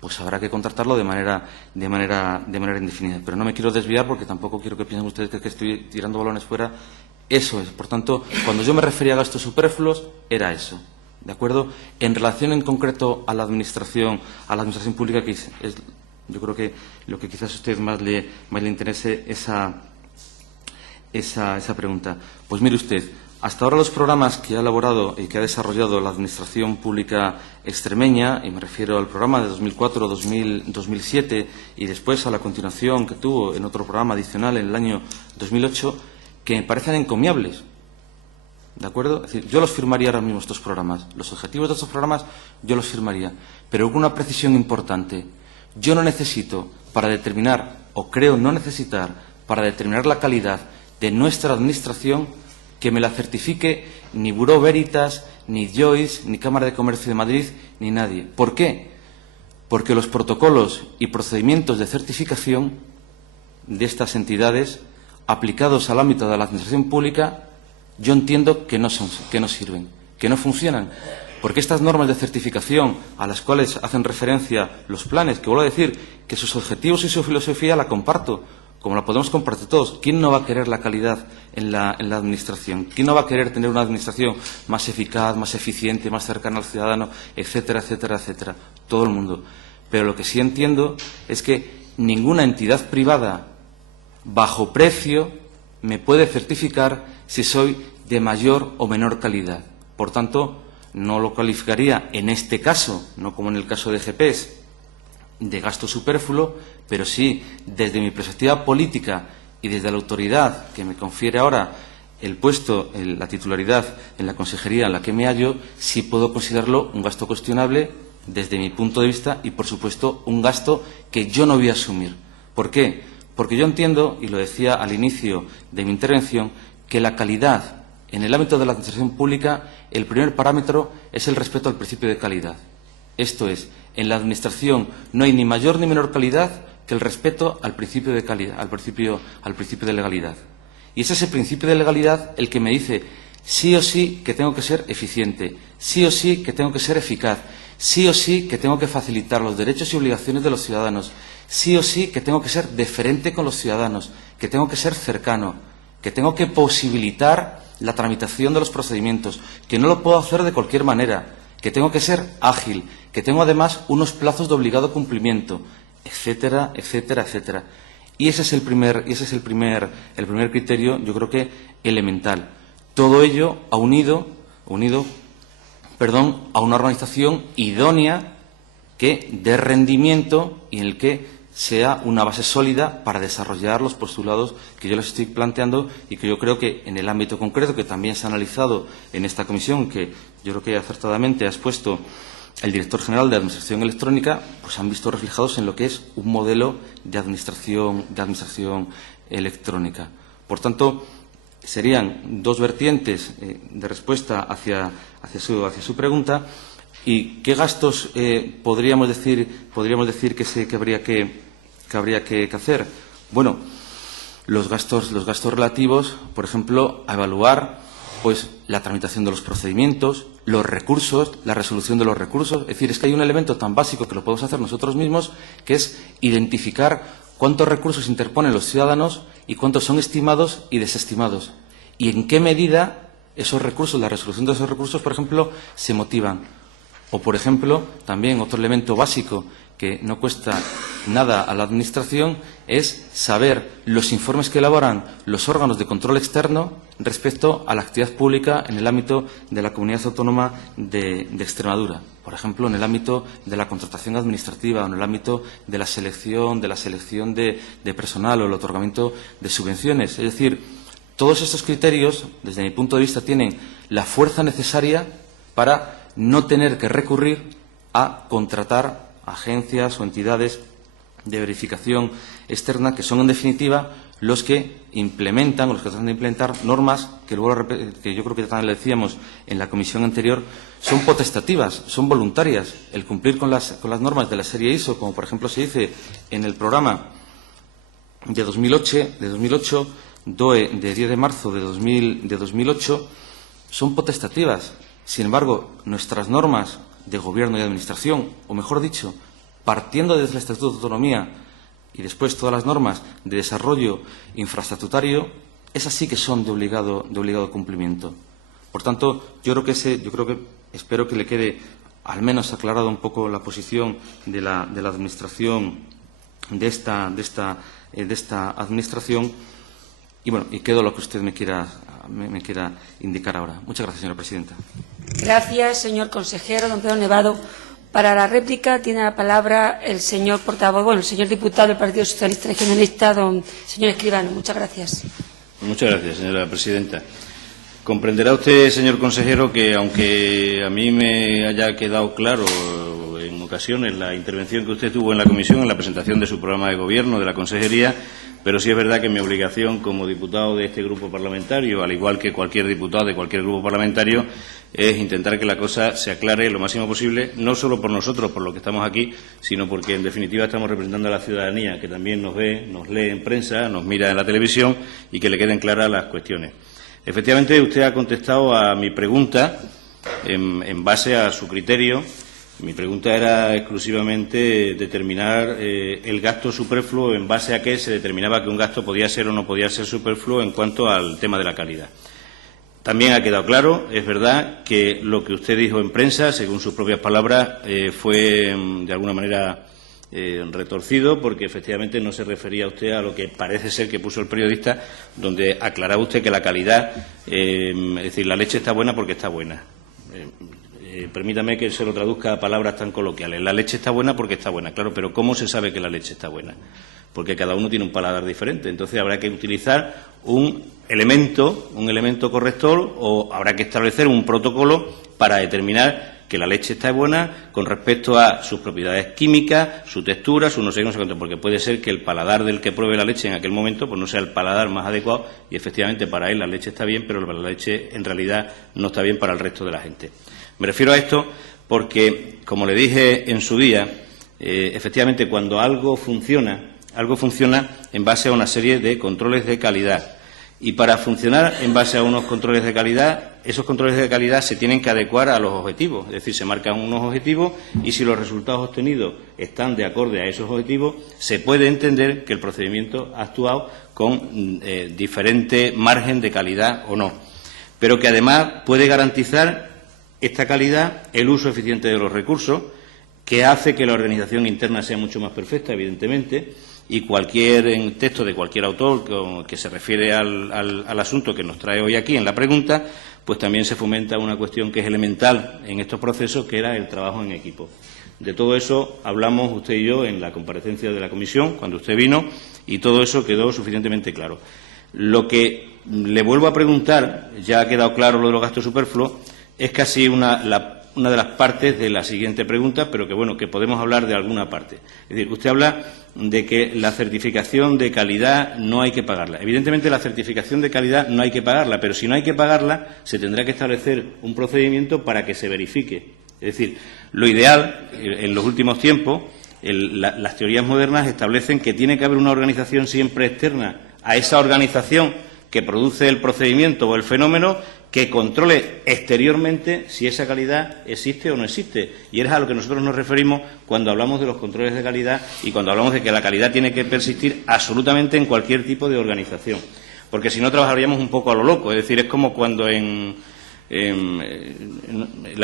pues habrá que contratarlo de manera indefinida. Pero no me quiero desviar, porque tampoco quiero que piensen ustedes que estoy tirando balones fuera. Eso es. Por tanto, cuando yo me refería a gastos superfluos, era eso. ¿De acuerdo? En relación en concreto a la administración pública, que es, yo creo que lo que quizás a usted más le interese esa pregunta. Pues mire usted, hasta ahora los programas que ha elaborado y que ha desarrollado la Administración Pública extremeña, y me refiero al programa de 2004-2007 y después a la continuación que tuvo en otro programa adicional en el año 2008, que me parecen encomiables. ¿De acuerdo? Es decir, yo los firmaría ahora mismo, estos programas. Los objetivos de estos programas yo los firmaría, pero con una precisión importante. Yo no necesito para determinar, o creo no necesitar, para determinar la calidad de nuestra Administración, que me la certifique ni Bureau Veritas, ni Joyce, ni Cámara de Comercio de Madrid, ni nadie. ¿Por qué? Porque los protocolos y procedimientos de certificación de estas entidades, aplicados al ámbito de la Administración Pública, yo entiendo que no sirven, que no funcionan, porque estas normas de certificación a las cuales hacen referencia los planes, que vuelvo a decir que sus objetivos y su filosofía la comparto, como la podemos compartir todos. ¿Quién no va a querer la calidad en la Administración? ¿Quién no va a querer tener una Administración más eficaz, más eficiente, más cercana al ciudadano, etcétera, etcétera, etcétera? Todo el mundo. pero lo que sí entiendo es que ninguna entidad privada bajo precio me puede certificar si soy de mayor o menor calidad. Por tanto, no lo calificaría en este caso, no como en el caso de GPS, de gasto superfluo, pero sí, desde mi perspectiva política y desde la autoridad que me confiere ahora el puesto, la titularidad en la consejería en la que me hallo, sí puedo considerarlo un gasto cuestionable desde mi punto de vista y, por supuesto, un gasto que yo no voy a asumir. ¿Por qué? Porque yo entiendo, y lo decía al inicio de mi intervención, que la calidad en el ámbito de la administración pública, el primer parámetro es el respeto al principio de calidad. Esto es, en la administración no hay ni mayor ni menor calidad que el respeto al principio de calidad, al principio de legalidad. Y es ese principio de legalidad el que me dice sí o sí que tengo que ser eficiente, sí o sí que tengo que ser eficaz, sí o sí que tengo que facilitar los derechos y obligaciones de los ciudadanos, sí o sí que tengo que ser deferente con los ciudadanos, que tengo que ser cercano, que tengo que posibilitar la tramitación de los procedimientos, que no lo puedo hacer de cualquier manera, que tengo que ser ágil, que tengo además unos plazos de obligado cumplimiento, etcétera, etcétera, etcétera. Y ese es el primer criterio, yo creo que elemental. Todo ello unido a una organización idónea que dé rendimiento y en el que sea una base sólida para desarrollar los postulados que yo les estoy planteando y que yo creo que en el ámbito concreto que también se ha analizado en esta comisión, que yo creo que acertadamente ha expuesto el director general de Administración Electrónica, pues han visto reflejados en lo que es un modelo de administración electrónica. Por tanto, serían dos vertientes de respuesta hacia su pregunta. ¿Y qué gastos podríamos decir que habría que hacer? Bueno, los gastos relativos, por ejemplo, a evaluar pues la tramitación de los procedimientos, los recursos, la resolución de los recursos. Es decir, es que hay un elemento tan básico que lo podemos hacer nosotros mismos, que es identificar cuántos recursos interponen los ciudadanos y cuántos son estimados y desestimados. Y en qué medida esos recursos, la resolución de esos recursos, por ejemplo, se motivan. O, por ejemplo, también otro elemento básico que no cuesta nada a la Administración es saber los informes que elaboran los órganos de control externo respecto a la actividad pública en el ámbito de la Comunidad Autónoma de Extremadura. Por ejemplo, en el ámbito de la contratación administrativa o en el ámbito de la selección de personal o el otorgamiento de subvenciones. Es decir, todos estos criterios, desde mi punto de vista, tienen la fuerza necesaria para no tener que recurrir a contratar agencias o entidades de verificación externa que son, en definitiva, los que implementan o los que tratan de implementar normas que luego, que yo creo que también le decíamos en la comisión anterior, son potestativas, son voluntarias. El cumplir con las normas de la serie ISO, como por ejemplo se dice en el programa de 2008 DOE de 10 de marzo de 2008, son potestativas. Sin embargo, nuestras normas de Gobierno y Administración, o mejor dicho, partiendo desde el Estatuto de Autonomía y después todas las normas de desarrollo infraestatutario, esas sí que son de obligado cumplimiento. Por tanto, espero que le quede al menos aclarada un poco la posición de la Administración de esta Administración y bueno, y quedo lo que usted me quiera indicar ahora. Muchas gracias, señora presidenta. Gracias, señor consejero. Don Pedro Nevado. Para la réplica tiene la palabra el señor portavoz, el señor diputado del Partido Socialista Regionalista, señor Escribano. Muchas gracias. Muchas gracias, señora presidenta. Comprenderá usted, señor consejero, que aunque a mí me haya quedado claro en ocasiones la intervención que usted tuvo en la comisión en la presentación de su programa de gobierno de la consejería, pero sí es verdad que mi obligación como diputado de este grupo parlamentario, al igual que cualquier diputado de cualquier grupo parlamentario, es intentar que la cosa se aclare lo máximo posible, no solo por nosotros, por lo que estamos aquí, sino porque, en definitiva, estamos representando a la ciudadanía, que también nos ve, nos lee en prensa, nos mira en la televisión y que le queden claras las cuestiones. Efectivamente, usted ha contestado a mi pregunta en base a su criterio. Mi pregunta era exclusivamente determinar el gasto superfluo en base a qué se determinaba que un gasto podía ser o no podía ser superfluo en cuanto al tema de la calidad. También ha quedado claro, es verdad, que lo que usted dijo en prensa, según sus propias palabras, fue de alguna manera retorcido, porque efectivamente no se refería usted a lo que parece ser que puso el periodista, donde aclaraba usted que la calidad, es decir, la leche está buena porque está buena. Permítame que se lo traduzca a palabras tan coloquiales. La leche está buena porque está buena, claro, pero ¿cómo se sabe que la leche está buena? Porque cada uno tiene un paladar diferente. Entonces habrá que utilizar un elemento corrector, o habrá que establecer un protocolo para determinar que la leche está buena con respecto a sus propiedades químicas, su textura, su no sé cuánto, porque puede ser que el paladar del que pruebe la leche en aquel momento pues no sea el paladar más adecuado y efectivamente para él la leche está bien, pero la leche en realidad no está bien para el resto de la gente. Me refiero a esto porque, como le dije en su día, efectivamente cuando algo funciona en base a una serie de controles de calidad. Y para funcionar en base a unos controles de calidad, esos controles de calidad se tienen que adecuar a los objetivos. Es decir, se marcan unos objetivos y si los resultados obtenidos están de acorde a esos objetivos, se puede entender que el procedimiento ha actuado con diferente margen de calidad o no. Pero que además puede garantizar esta calidad el uso eficiente de los recursos, que hace que la organización interna sea mucho más perfecta, evidentemente, y cualquier texto de cualquier autor que se refiere al asunto que nos trae hoy aquí en la pregunta, pues también se fomenta una cuestión que es elemental en estos procesos, que era el trabajo en equipo. De todo eso hablamos usted y yo en la comparecencia de la comisión, cuando usted vino, y todo eso quedó suficientemente claro. Lo que le vuelvo a preguntar, ya ha quedado claro lo de los gastos superfluos, es casi una de las partes de la siguiente pregunta, pero que bueno, que podemos hablar de alguna parte. Es decir, usted habla de que la certificación de calidad no hay que pagarla. Evidentemente la certificación de calidad no hay que pagarla, pero si no hay que pagarla, se tendrá que establecer un procedimiento para que se verifique. Es decir, lo ideal, en los últimos tiempos, las teorías modernas establecen que tiene que haber una organización siempre externa a esa organización que produce el procedimiento o el fenómeno, que controle exteriormente si esa calidad existe o no existe. Y es a lo que nosotros nos referimos cuando hablamos de los controles de calidad y cuando hablamos de que la calidad tiene que persistir absolutamente en cualquier tipo de organización. Porque si no trabajaríamos un poco a lo loco. Es decir, es como cuando la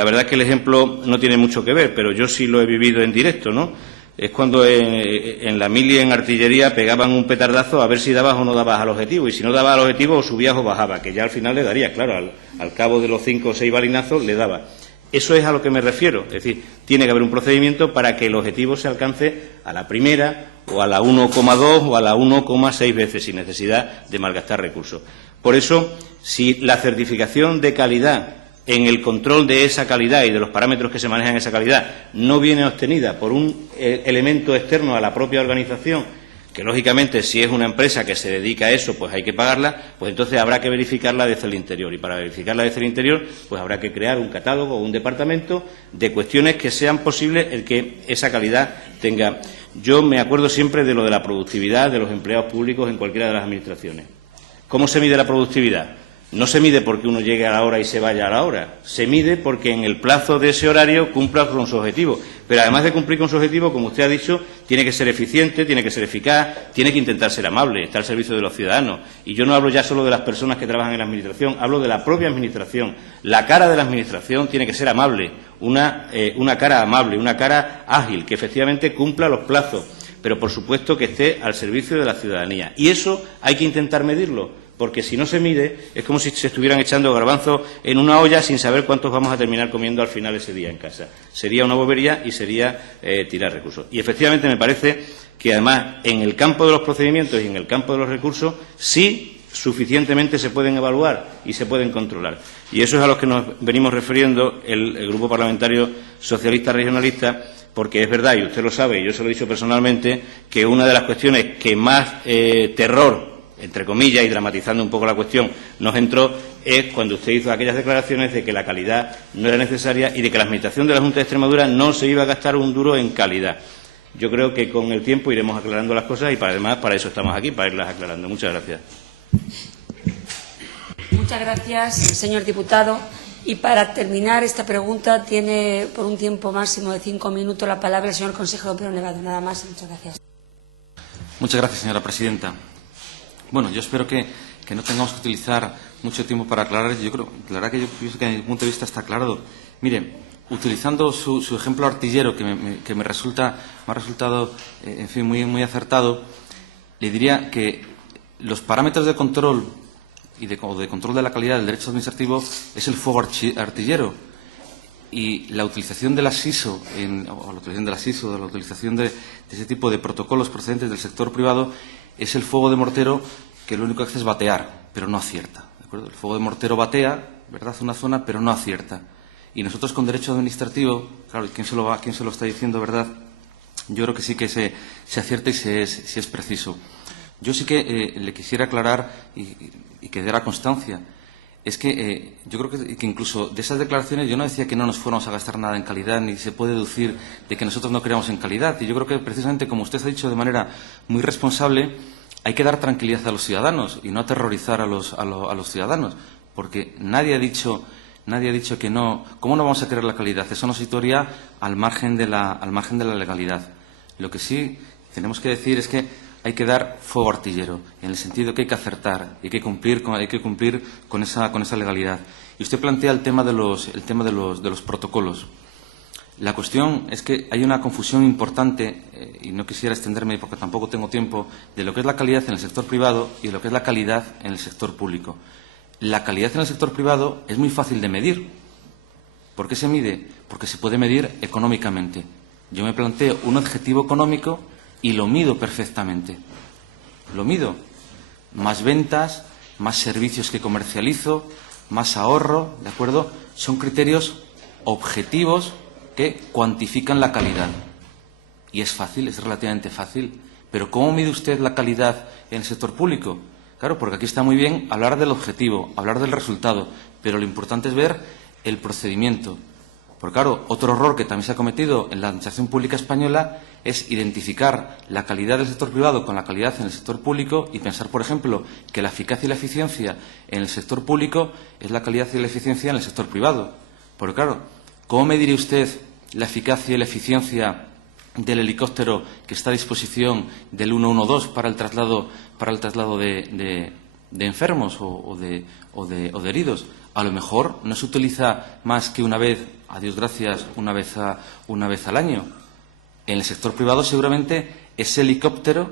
verdad es que el ejemplo no tiene mucho que ver, pero yo sí lo he vivido en directo, ¿no? Es cuando en la mili, en artillería, pegaban un petardazo a ver si dabas o no dabas al objetivo. Y si no dabas al objetivo, o subías o bajabas, que ya al final le daría, claro, al cabo de los 5 o 6 balinazos le daba. Eso es a lo que me refiero. Es decir, tiene que haber un procedimiento para que el objetivo se alcance a la primera, o a la 1,2 o a la 1,6 veces, sin necesidad de malgastar recursos. Por eso, si la certificación de calidad en el control de esa calidad y de los parámetros que se manejan en esa calidad no viene obtenida por un elemento externo a la propia organización, que lógicamente si es una empresa que se dedica a eso, pues hay que pagarla, pues entonces habrá que verificarla desde el interior. Y para verificarla desde el interior, pues habrá que crear un catálogo o un departamento de cuestiones que sean posibles el que esa calidad tenga. Yo me acuerdo siempre de lo de la productividad de los empleados públicos en cualquiera de las administraciones. ¿Cómo se mide la productividad? No se mide porque uno llegue a la hora y se vaya a la hora. Se mide porque en el plazo de ese horario cumpla con su objetivo. Pero además de cumplir con su objetivo, como usted ha dicho, tiene que ser eficiente, tiene que ser eficaz, tiene que intentar ser amable, estar al servicio de los ciudadanos. Y yo no hablo ya solo de las personas que trabajan en la Administración, hablo de la propia Administración. La cara de la Administración tiene que ser amable, una cara amable, una cara ágil, que efectivamente cumpla los plazos, pero por supuesto que esté al servicio de la ciudadanía. Y eso hay que intentar medirlo. Porque si no se mide, es como si se estuvieran echando garbanzos en una olla sin saber cuántos vamos a terminar comiendo al final ese día en casa. Sería una bobería y sería tirar recursos. Y efectivamente me parece que además en el campo de los procedimientos y en el campo de los recursos sí suficientemente se pueden evaluar y se pueden controlar. Y eso es a lo que nos venimos refiriendo el Grupo Parlamentario Socialista Regionalista, porque es verdad, y usted lo sabe, y yo se lo he dicho personalmente, que una de las cuestiones que más terror, entre comillas, y dramatizando un poco la cuestión, nos entró es cuando usted hizo aquellas declaraciones de que la calidad no era necesaria y de que la Administración de la Junta de Extremadura no se iba a gastar un duro en calidad. Yo creo que con el tiempo iremos aclarando las cosas y además para eso estamos aquí, para irlas aclarando. Muchas gracias. Muchas gracias, señor diputado. Y para terminar esta pregunta tiene por un tiempo máximo de 5 minutos la palabra el señor consejero Pedro Nevado. Nada más. Muchas gracias. Muchas gracias, señora presidenta. Bueno, yo espero que que no tengamos que utilizar mucho tiempo para aclarar. Yo creo, la verdad que yo pienso que desde mi punto de vista está aclarado. Mire, utilizando su ejemplo artillero, que me ha resultado, en fin, muy acertado, le diría que los parámetros de control o de control de la calidad del derecho administrativo es el fuego artillero. Y la utilización de la SISO, o la utilización de ese tipo de protocolos procedentes del sector privado, es el fuego de mortero que lo único que hace es batear, pero no acierta. ¿De acuerdo? El fuego de mortero batea, ¿verdad?, una zona, pero no acierta. Y nosotros con derecho administrativo, claro, ¿quién se lo está diciendo, verdad? Yo creo que sí que se acierta y si es preciso. Yo sí que le quisiera aclarar y que diera constancia. Es que yo creo que incluso de esas declaraciones yo no decía que no nos fuéramos a gastar nada en calidad, ni se puede deducir de que nosotros no creamos en calidad. Y yo creo que precisamente, como usted ha dicho de manera muy responsable, hay que dar tranquilidad a los ciudadanos y no aterrorizar a los ciudadanos, porque nadie ha dicho que no. ¿Cómo no vamos a querer la calidad? Eso nos situaría al margen de la legalidad. Lo que sí tenemos que decir es que hay que dar fuego artillero, en el sentido que hay que acertar y hay que cumplir con esa legalidad. Y usted plantea el tema de los protocolos. La cuestión es que hay una confusión importante, y no quisiera extenderme porque tampoco tengo tiempo, de lo que es la calidad en el sector privado y de lo que es la calidad en el sector público. La calidad en el sector privado es muy fácil de medir. ¿Por qué se mide? Porque se puede medir económicamente. Yo me planteo un objetivo económico y lo mido perfectamente. Lo mido. Más ventas, más servicios que comercializo, más ahorro, ¿de acuerdo? Son criterios objetivos que cuantifican la calidad. Y es fácil, es relativamente fácil. Pero ¿cómo mide usted la calidad en el sector público? Claro, porque aquí está muy bien hablar del objetivo, hablar del resultado, pero lo importante es ver el procedimiento. Porque claro, otro error que también se ha cometido en la administración pública española es identificar la calidad del sector privado con la calidad en el sector público y pensar, por ejemplo, que la eficacia y la eficiencia en el sector público es la calidad y la eficiencia en el sector privado. Porque claro, ¿cómo medirá usted la eficacia y la eficiencia del helicóptero que está a disposición del 112 para el traslado de enfermos o de heridos? A lo mejor no se utiliza más que una vez, a Dios gracias, una vez al año. En el sector privado seguramente ese helicóptero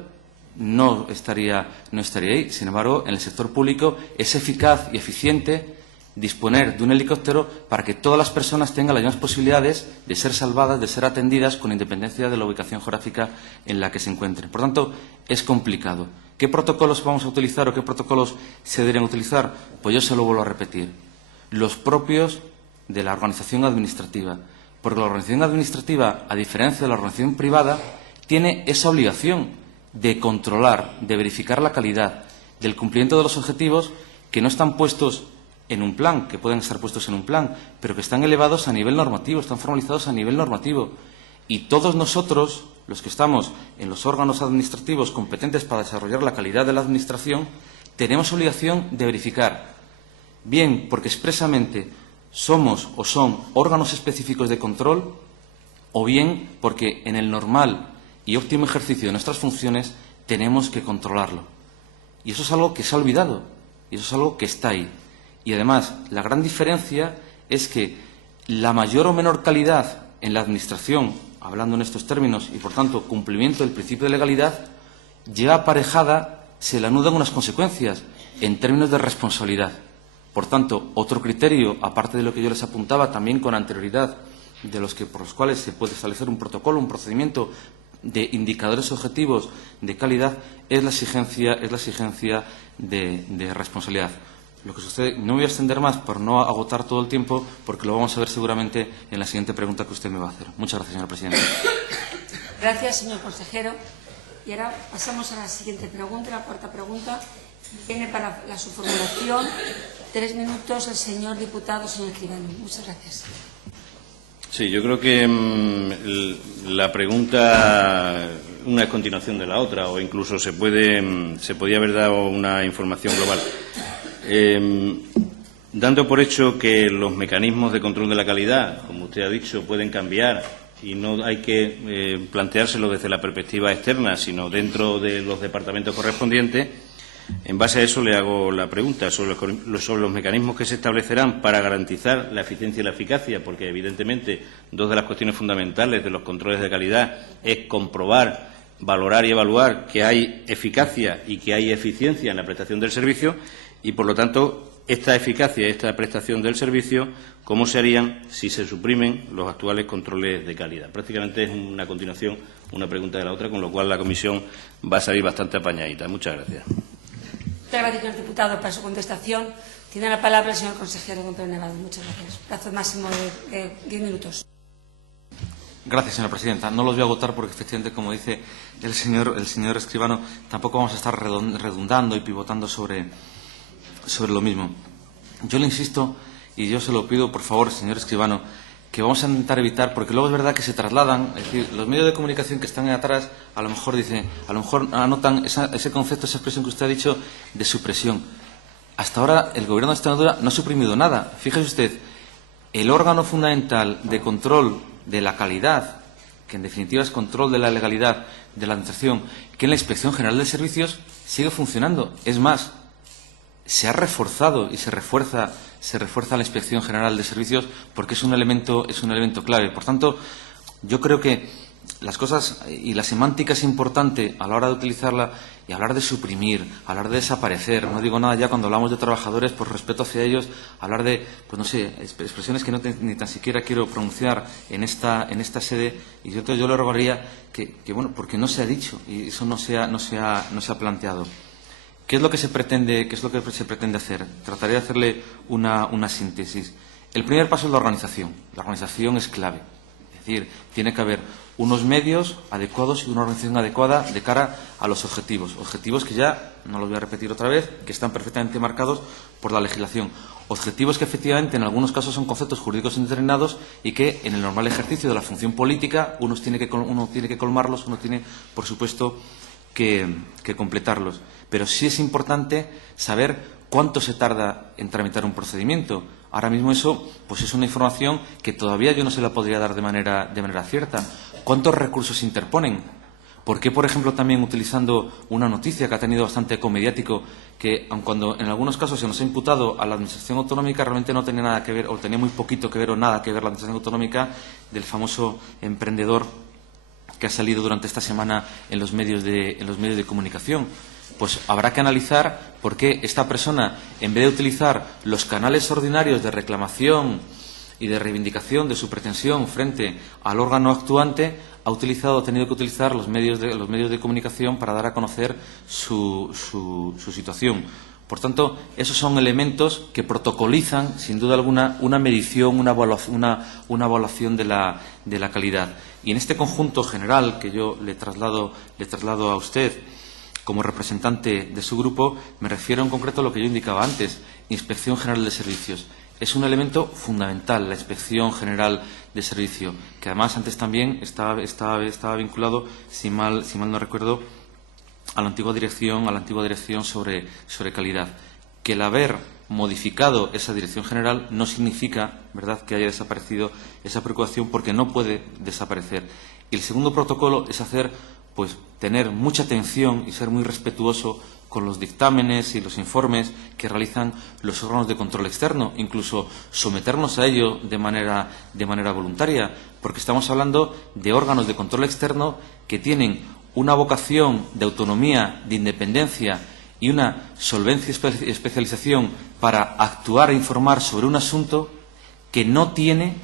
no estaría ahí. Sin embargo, en el sector público es eficaz y eficiente disponer de un helicóptero para que todas las personas tengan las mismas posibilidades de ser salvadas, de ser atendidas, con independencia de la ubicación geográfica en la que se encuentren. Por tanto, es complicado. ¿Qué protocolos vamos a utilizar o qué protocolos se deberían utilizar? Pues yo se lo vuelvo a repetir. Los propios de la organización administrativa. Porque la organización administrativa, a diferencia de la organización privada, tiene esa obligación de controlar, de verificar la calidad del cumplimiento de los objetivos que no están puestos en un plan, que pueden estar puestos en un plan, pero que están elevados a nivel normativo, están formalizados a nivel normativo. Y todos nosotros, los que estamos en los órganos administrativos competentes para desarrollar la calidad de la administración, tenemos obligación de verificar, bien porque expresamente somos o son órganos específicos de control, o bien porque en el normal y óptimo ejercicio de nuestras funciones tenemos que controlarlo. Y eso es algo que se ha olvidado, y eso es algo que está ahí. Y además, la gran diferencia es que la mayor o menor calidad en la administración, hablando en estos términos, y por tanto cumplimiento del principio de legalidad, lleva aparejada, se le anudan unas consecuencias en términos de responsabilidad. Por tanto, otro criterio, aparte de lo que yo les apuntaba también con anterioridad, por los cuales se puede establecer un protocolo, un procedimiento de indicadores objetivos de calidad, es la exigencia de responsabilidad. Lo que sucede, no me voy a extender más por no agotar todo el tiempo, porque lo vamos a ver seguramente en la siguiente pregunta que usted me va a hacer. Muchas gracias, señora presidenta. Gracias, señor consejero. Y ahora pasamos a la siguiente pregunta, la cuarta pregunta. Tiene para su formulación 3 minutos el señor diputado, señor Escribano. Muchas gracias. Sí, yo creo que la pregunta, una es continuación de la otra, o incluso se podía haber dado una información global. Dando por hecho que los mecanismos de control de la calidad, como usted ha dicho, pueden cambiar y no hay que planteárselo desde la perspectiva externa, sino dentro de los departamentos correspondientes, En base a eso le hago la pregunta sobre los mecanismos que se establecerán para garantizar la eficiencia y la eficacia, porque evidentemente dos de las cuestiones fundamentales de los controles de calidad es comprobar, valorar y evaluar que hay eficacia y que hay eficiencia en la prestación del servicio y, por lo tanto, esta eficacia y esta prestación del servicio, ¿cómo se harían si se suprimen los actuales controles de calidad? Prácticamente es una continuación, una pregunta de la otra, con lo cual la comisión va a salir bastante apañadita. Muchas gracias. Muchas gracias, señor diputado, para su contestación. Tiene la palabra el señor consejero don Pedro Nevado. Muchas gracias. Plazo máximo de 10 minutos. Gracias, señora presidenta. No los voy a agotar porque, efectivamente, como dice el señor Escribano, tampoco vamos a estar redundando y pivotando sobre lo mismo. Yo le insisto, y yo se lo pido, por favor, señor Escribano, que vamos a intentar evitar, porque luego es verdad que se trasladan, es decir, los medios de comunicación que están ahí atrás, a lo mejor anotan ese concepto, esa expresión que usted ha dicho de supresión. Hasta ahora el Gobierno de Extremadura no ha suprimido nada. Fíjese usted, el órgano fundamental de control de la calidad, que en definitiva es control de la legalidad de la Administración, que es la Inspección General de Servicios, sigue funcionando. Es más, se ha reforzado y se refuerza la Inspección General de Servicios porque es un elemento clave. Por tanto, yo creo que las cosas y la semántica es importante a la hora de utilizarla y hablar de suprimir, hablar de desaparecer. No digo nada ya cuando hablamos de trabajadores por respeto hacia ellos, hablar de, pues no sé, expresiones que ni tan siquiera quiero pronunciar en esta sede. Y yo le rogaría que bueno, porque no se ha dicho y eso no se ha planteado. ¿Qué es lo que se pretende hacer? Trataré de hacerle una síntesis. El primer paso es la organización. La organización es clave. Es decir, tiene que haber unos medios adecuados y una organización adecuada de cara a los objetivos. Objetivos que ya, no los voy a repetir otra vez, que están perfectamente marcados por la legislación. Objetivos que efectivamente en algunos casos son conceptos jurídicos indeterminados y que en el normal ejercicio de la función política uno tiene que colmarlos, uno tiene, por supuesto, que completarlos. Pero sí es importante saber cuánto se tarda en tramitar un procedimiento. Ahora mismo eso pues es una información que todavía yo no se la podría dar de manera cierta. ¿Cuántos recursos se interponen? ¿Por qué, por ejemplo, también utilizando una noticia que ha tenido bastante eco mediático, que aun cuando en algunos casos se nos ha imputado a la Administración Autonómica, realmente no tenía nada que ver, o tenía muy poquito que ver o nada que ver la Administración Autonómica del famoso emprendedor que ha salido durante esta semana en los medios de comunicación? Pues habrá que analizar por qué esta persona, en vez de utilizar los canales ordinarios de reclamación y de reivindicación de su pretensión frente al órgano actuante, ha tenido que utilizar los medios de comunicación para dar a conocer su situación. Por tanto, esos son elementos que protocolizan, sin duda alguna, una medición, una evaluación de la calidad. Y en este conjunto general que yo le traslado a usted, como representante de su grupo, me refiero en concreto a lo que yo indicaba antes, Inspección General de Servicios. Es un elemento fundamental, la Inspección General de Servicio, que además antes también estaba vinculado, si mal no recuerdo, a la antigua dirección sobre calidad. Que el haber modificado esa dirección general no significa, ¿verdad?, que haya desaparecido esa preocupación, porque no puede desaparecer. Y el segundo protocolo es tener mucha atención y ser muy respetuoso con los dictámenes y los informes que realizan los órganos de control externo, incluso someternos a ello de manera voluntaria, porque estamos hablando de órganos de control externo que tienen una vocación de autonomía, de independencia y una solvencia y especialización para actuar e informar sobre un asunto que no tiene,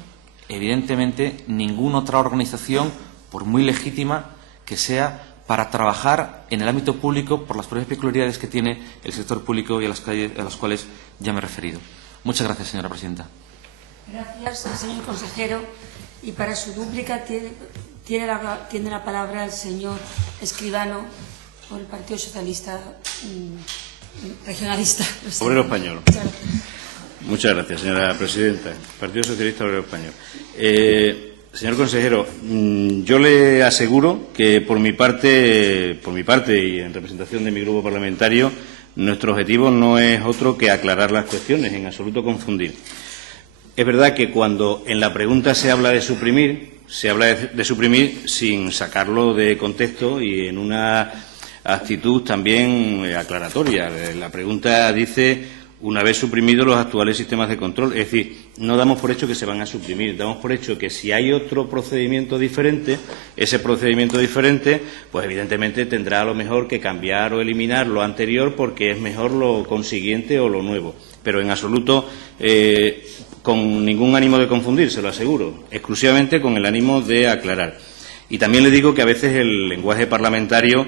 evidentemente, ninguna otra organización, por muy legítima que sea, para trabajar en el ámbito público por las propias peculiaridades que tiene el sector público y a las cuales ya me he referido. Muchas gracias, señora presidenta. Gracias, señor consejero. Y para su dúplica tiene la palabra el señor Escribano por el Partido Socialista Regionalista. Obrero Español. Muchas gracias, señora presidenta. Partido Socialista Obrero Español. Señor consejero, yo le aseguro que por mi parte y en representación de mi grupo parlamentario, nuestro objetivo no es otro que aclarar las cuestiones, en absoluto confundir. Es verdad que cuando en la pregunta se habla de suprimir sin sacarlo de contexto y en una actitud también aclaratoria. La pregunta dice: una vez suprimidos los actuales sistemas de control. Es decir, no damos por hecho que se van a suprimir, damos por hecho que si hay otro procedimiento diferente, ese procedimiento diferente, pues evidentemente tendrá a lo mejor que cambiar o eliminar lo anterior porque es mejor lo consiguiente o lo nuevo. Pero en absoluto con ningún ánimo de confundir, se lo aseguro, exclusivamente con el ánimo de aclarar. Y también le digo que a veces el lenguaje parlamentario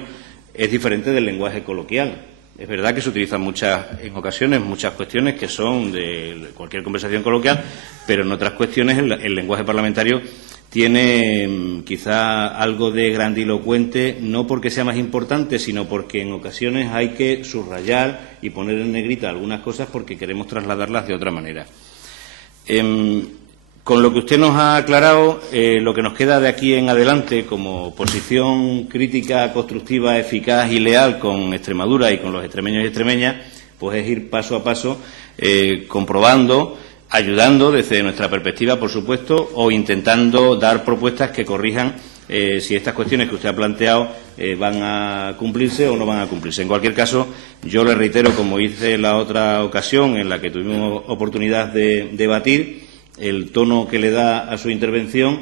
es diferente del lenguaje coloquial. Es verdad que se utilizan en ocasiones muchas cuestiones que son de cualquier conversación coloquial, pero en otras cuestiones el lenguaje parlamentario tiene quizá algo de grandilocuente, no porque sea más importante, sino porque en ocasiones hay que subrayar y poner en negrita algunas cosas porque queremos trasladarlas de otra manera. Con lo que usted nos ha aclarado, lo que nos queda de aquí en adelante como posición crítica, constructiva, eficaz y leal con Extremadura y con los extremeños y extremeñas, pues es ir paso a paso comprobando, ayudando desde nuestra perspectiva, por supuesto, o intentando dar propuestas que corrijan si estas cuestiones que usted ha planteado van a cumplirse o no van a cumplirse. En cualquier caso, yo le reitero, como hice en la otra ocasión en la que tuvimos oportunidad de debatir, el tono que le da a su intervención,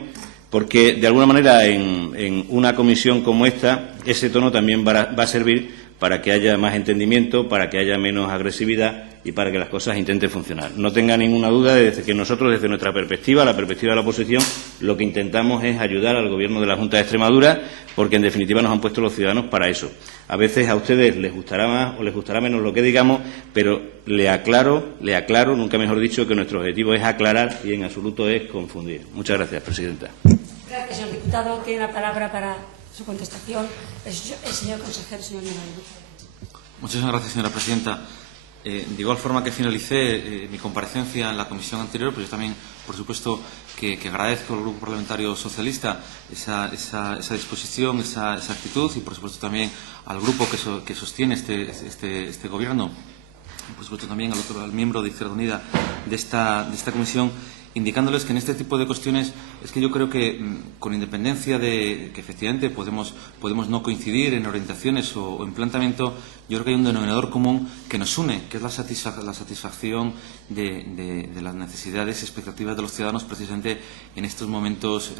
porque de alguna manera en una comisión como esta ese tono también va a servir para que haya más entendimiento, para que haya menos agresividad y para que las cosas intenten funcionar. No tenga ninguna duda de que nosotros, desde nuestra perspectiva, la perspectiva de la oposición, lo que intentamos es ayudar al Gobierno de la Junta de Extremadura, porque en definitiva nos han puesto los ciudadanos para eso. A veces a ustedes les gustará más o les gustará menos lo que digamos, pero le aclaro, nunca mejor dicho, que nuestro objetivo es aclarar y en absoluto es confundir. Muchas gracias, presidenta. Gracias, señor diputado. Tiene la palabra para su contestación el señor consejero, señor Nivaldo. Muchísimas gracias, señora presidenta. De igual forma que finalicé mi comparecencia en la comisión anterior, pues yo también, por supuesto, que agradezco al Grupo Parlamentario Socialista esa disposición, esa actitud y, por supuesto, también al grupo que sostiene este Gobierno y, por supuesto, también al miembro de Izquierda Unida de esta comisión, indicándoles que en este tipo de cuestiones es que yo creo que, con independencia de que efectivamente podemos no coincidir en orientaciones o en planteamiento, yo creo que hay un denominador común que nos une, que es la satisfacción de las necesidades y expectativas de los ciudadanos precisamente en estos momentos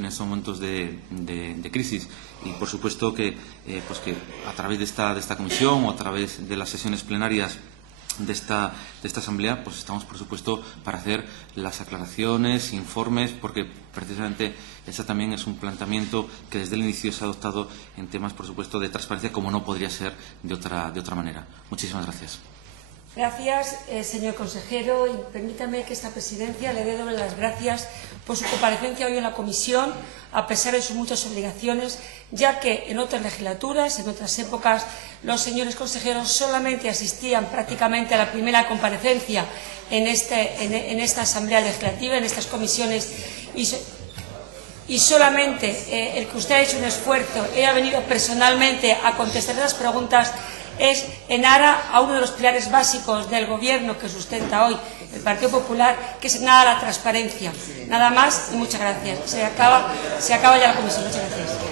de crisis. Y, por supuesto, que a través de esta comisión o a través de las sesiones plenarias de esta Asamblea, pues estamos, por supuesto, para hacer las aclaraciones, informes, porque precisamente ese también es un planteamiento que desde el inicio se ha adoptado en temas, por supuesto, de transparencia, como no podría ser de otra manera. Muchísimas gracias. Gracias, señor consejero. Y permítame que esta presidencia le dé doble las gracias por su comparecencia hoy en la comisión, a pesar de sus muchas obligaciones, ya que en otras legislaturas, en otras épocas, los señores consejeros solamente asistían prácticamente a la primera comparecencia en esta Asamblea Legislativa, en estas comisiones, y solamente el que usted ha hecho un esfuerzo y ha venido personalmente a contestar las preguntas es en aras a uno de los pilares básicos del Gobierno que sustenta hoy el Partido Popular, que es en aras a la transparencia. Nada más y muchas gracias. Se acaba ya la comisión. Muchas gracias.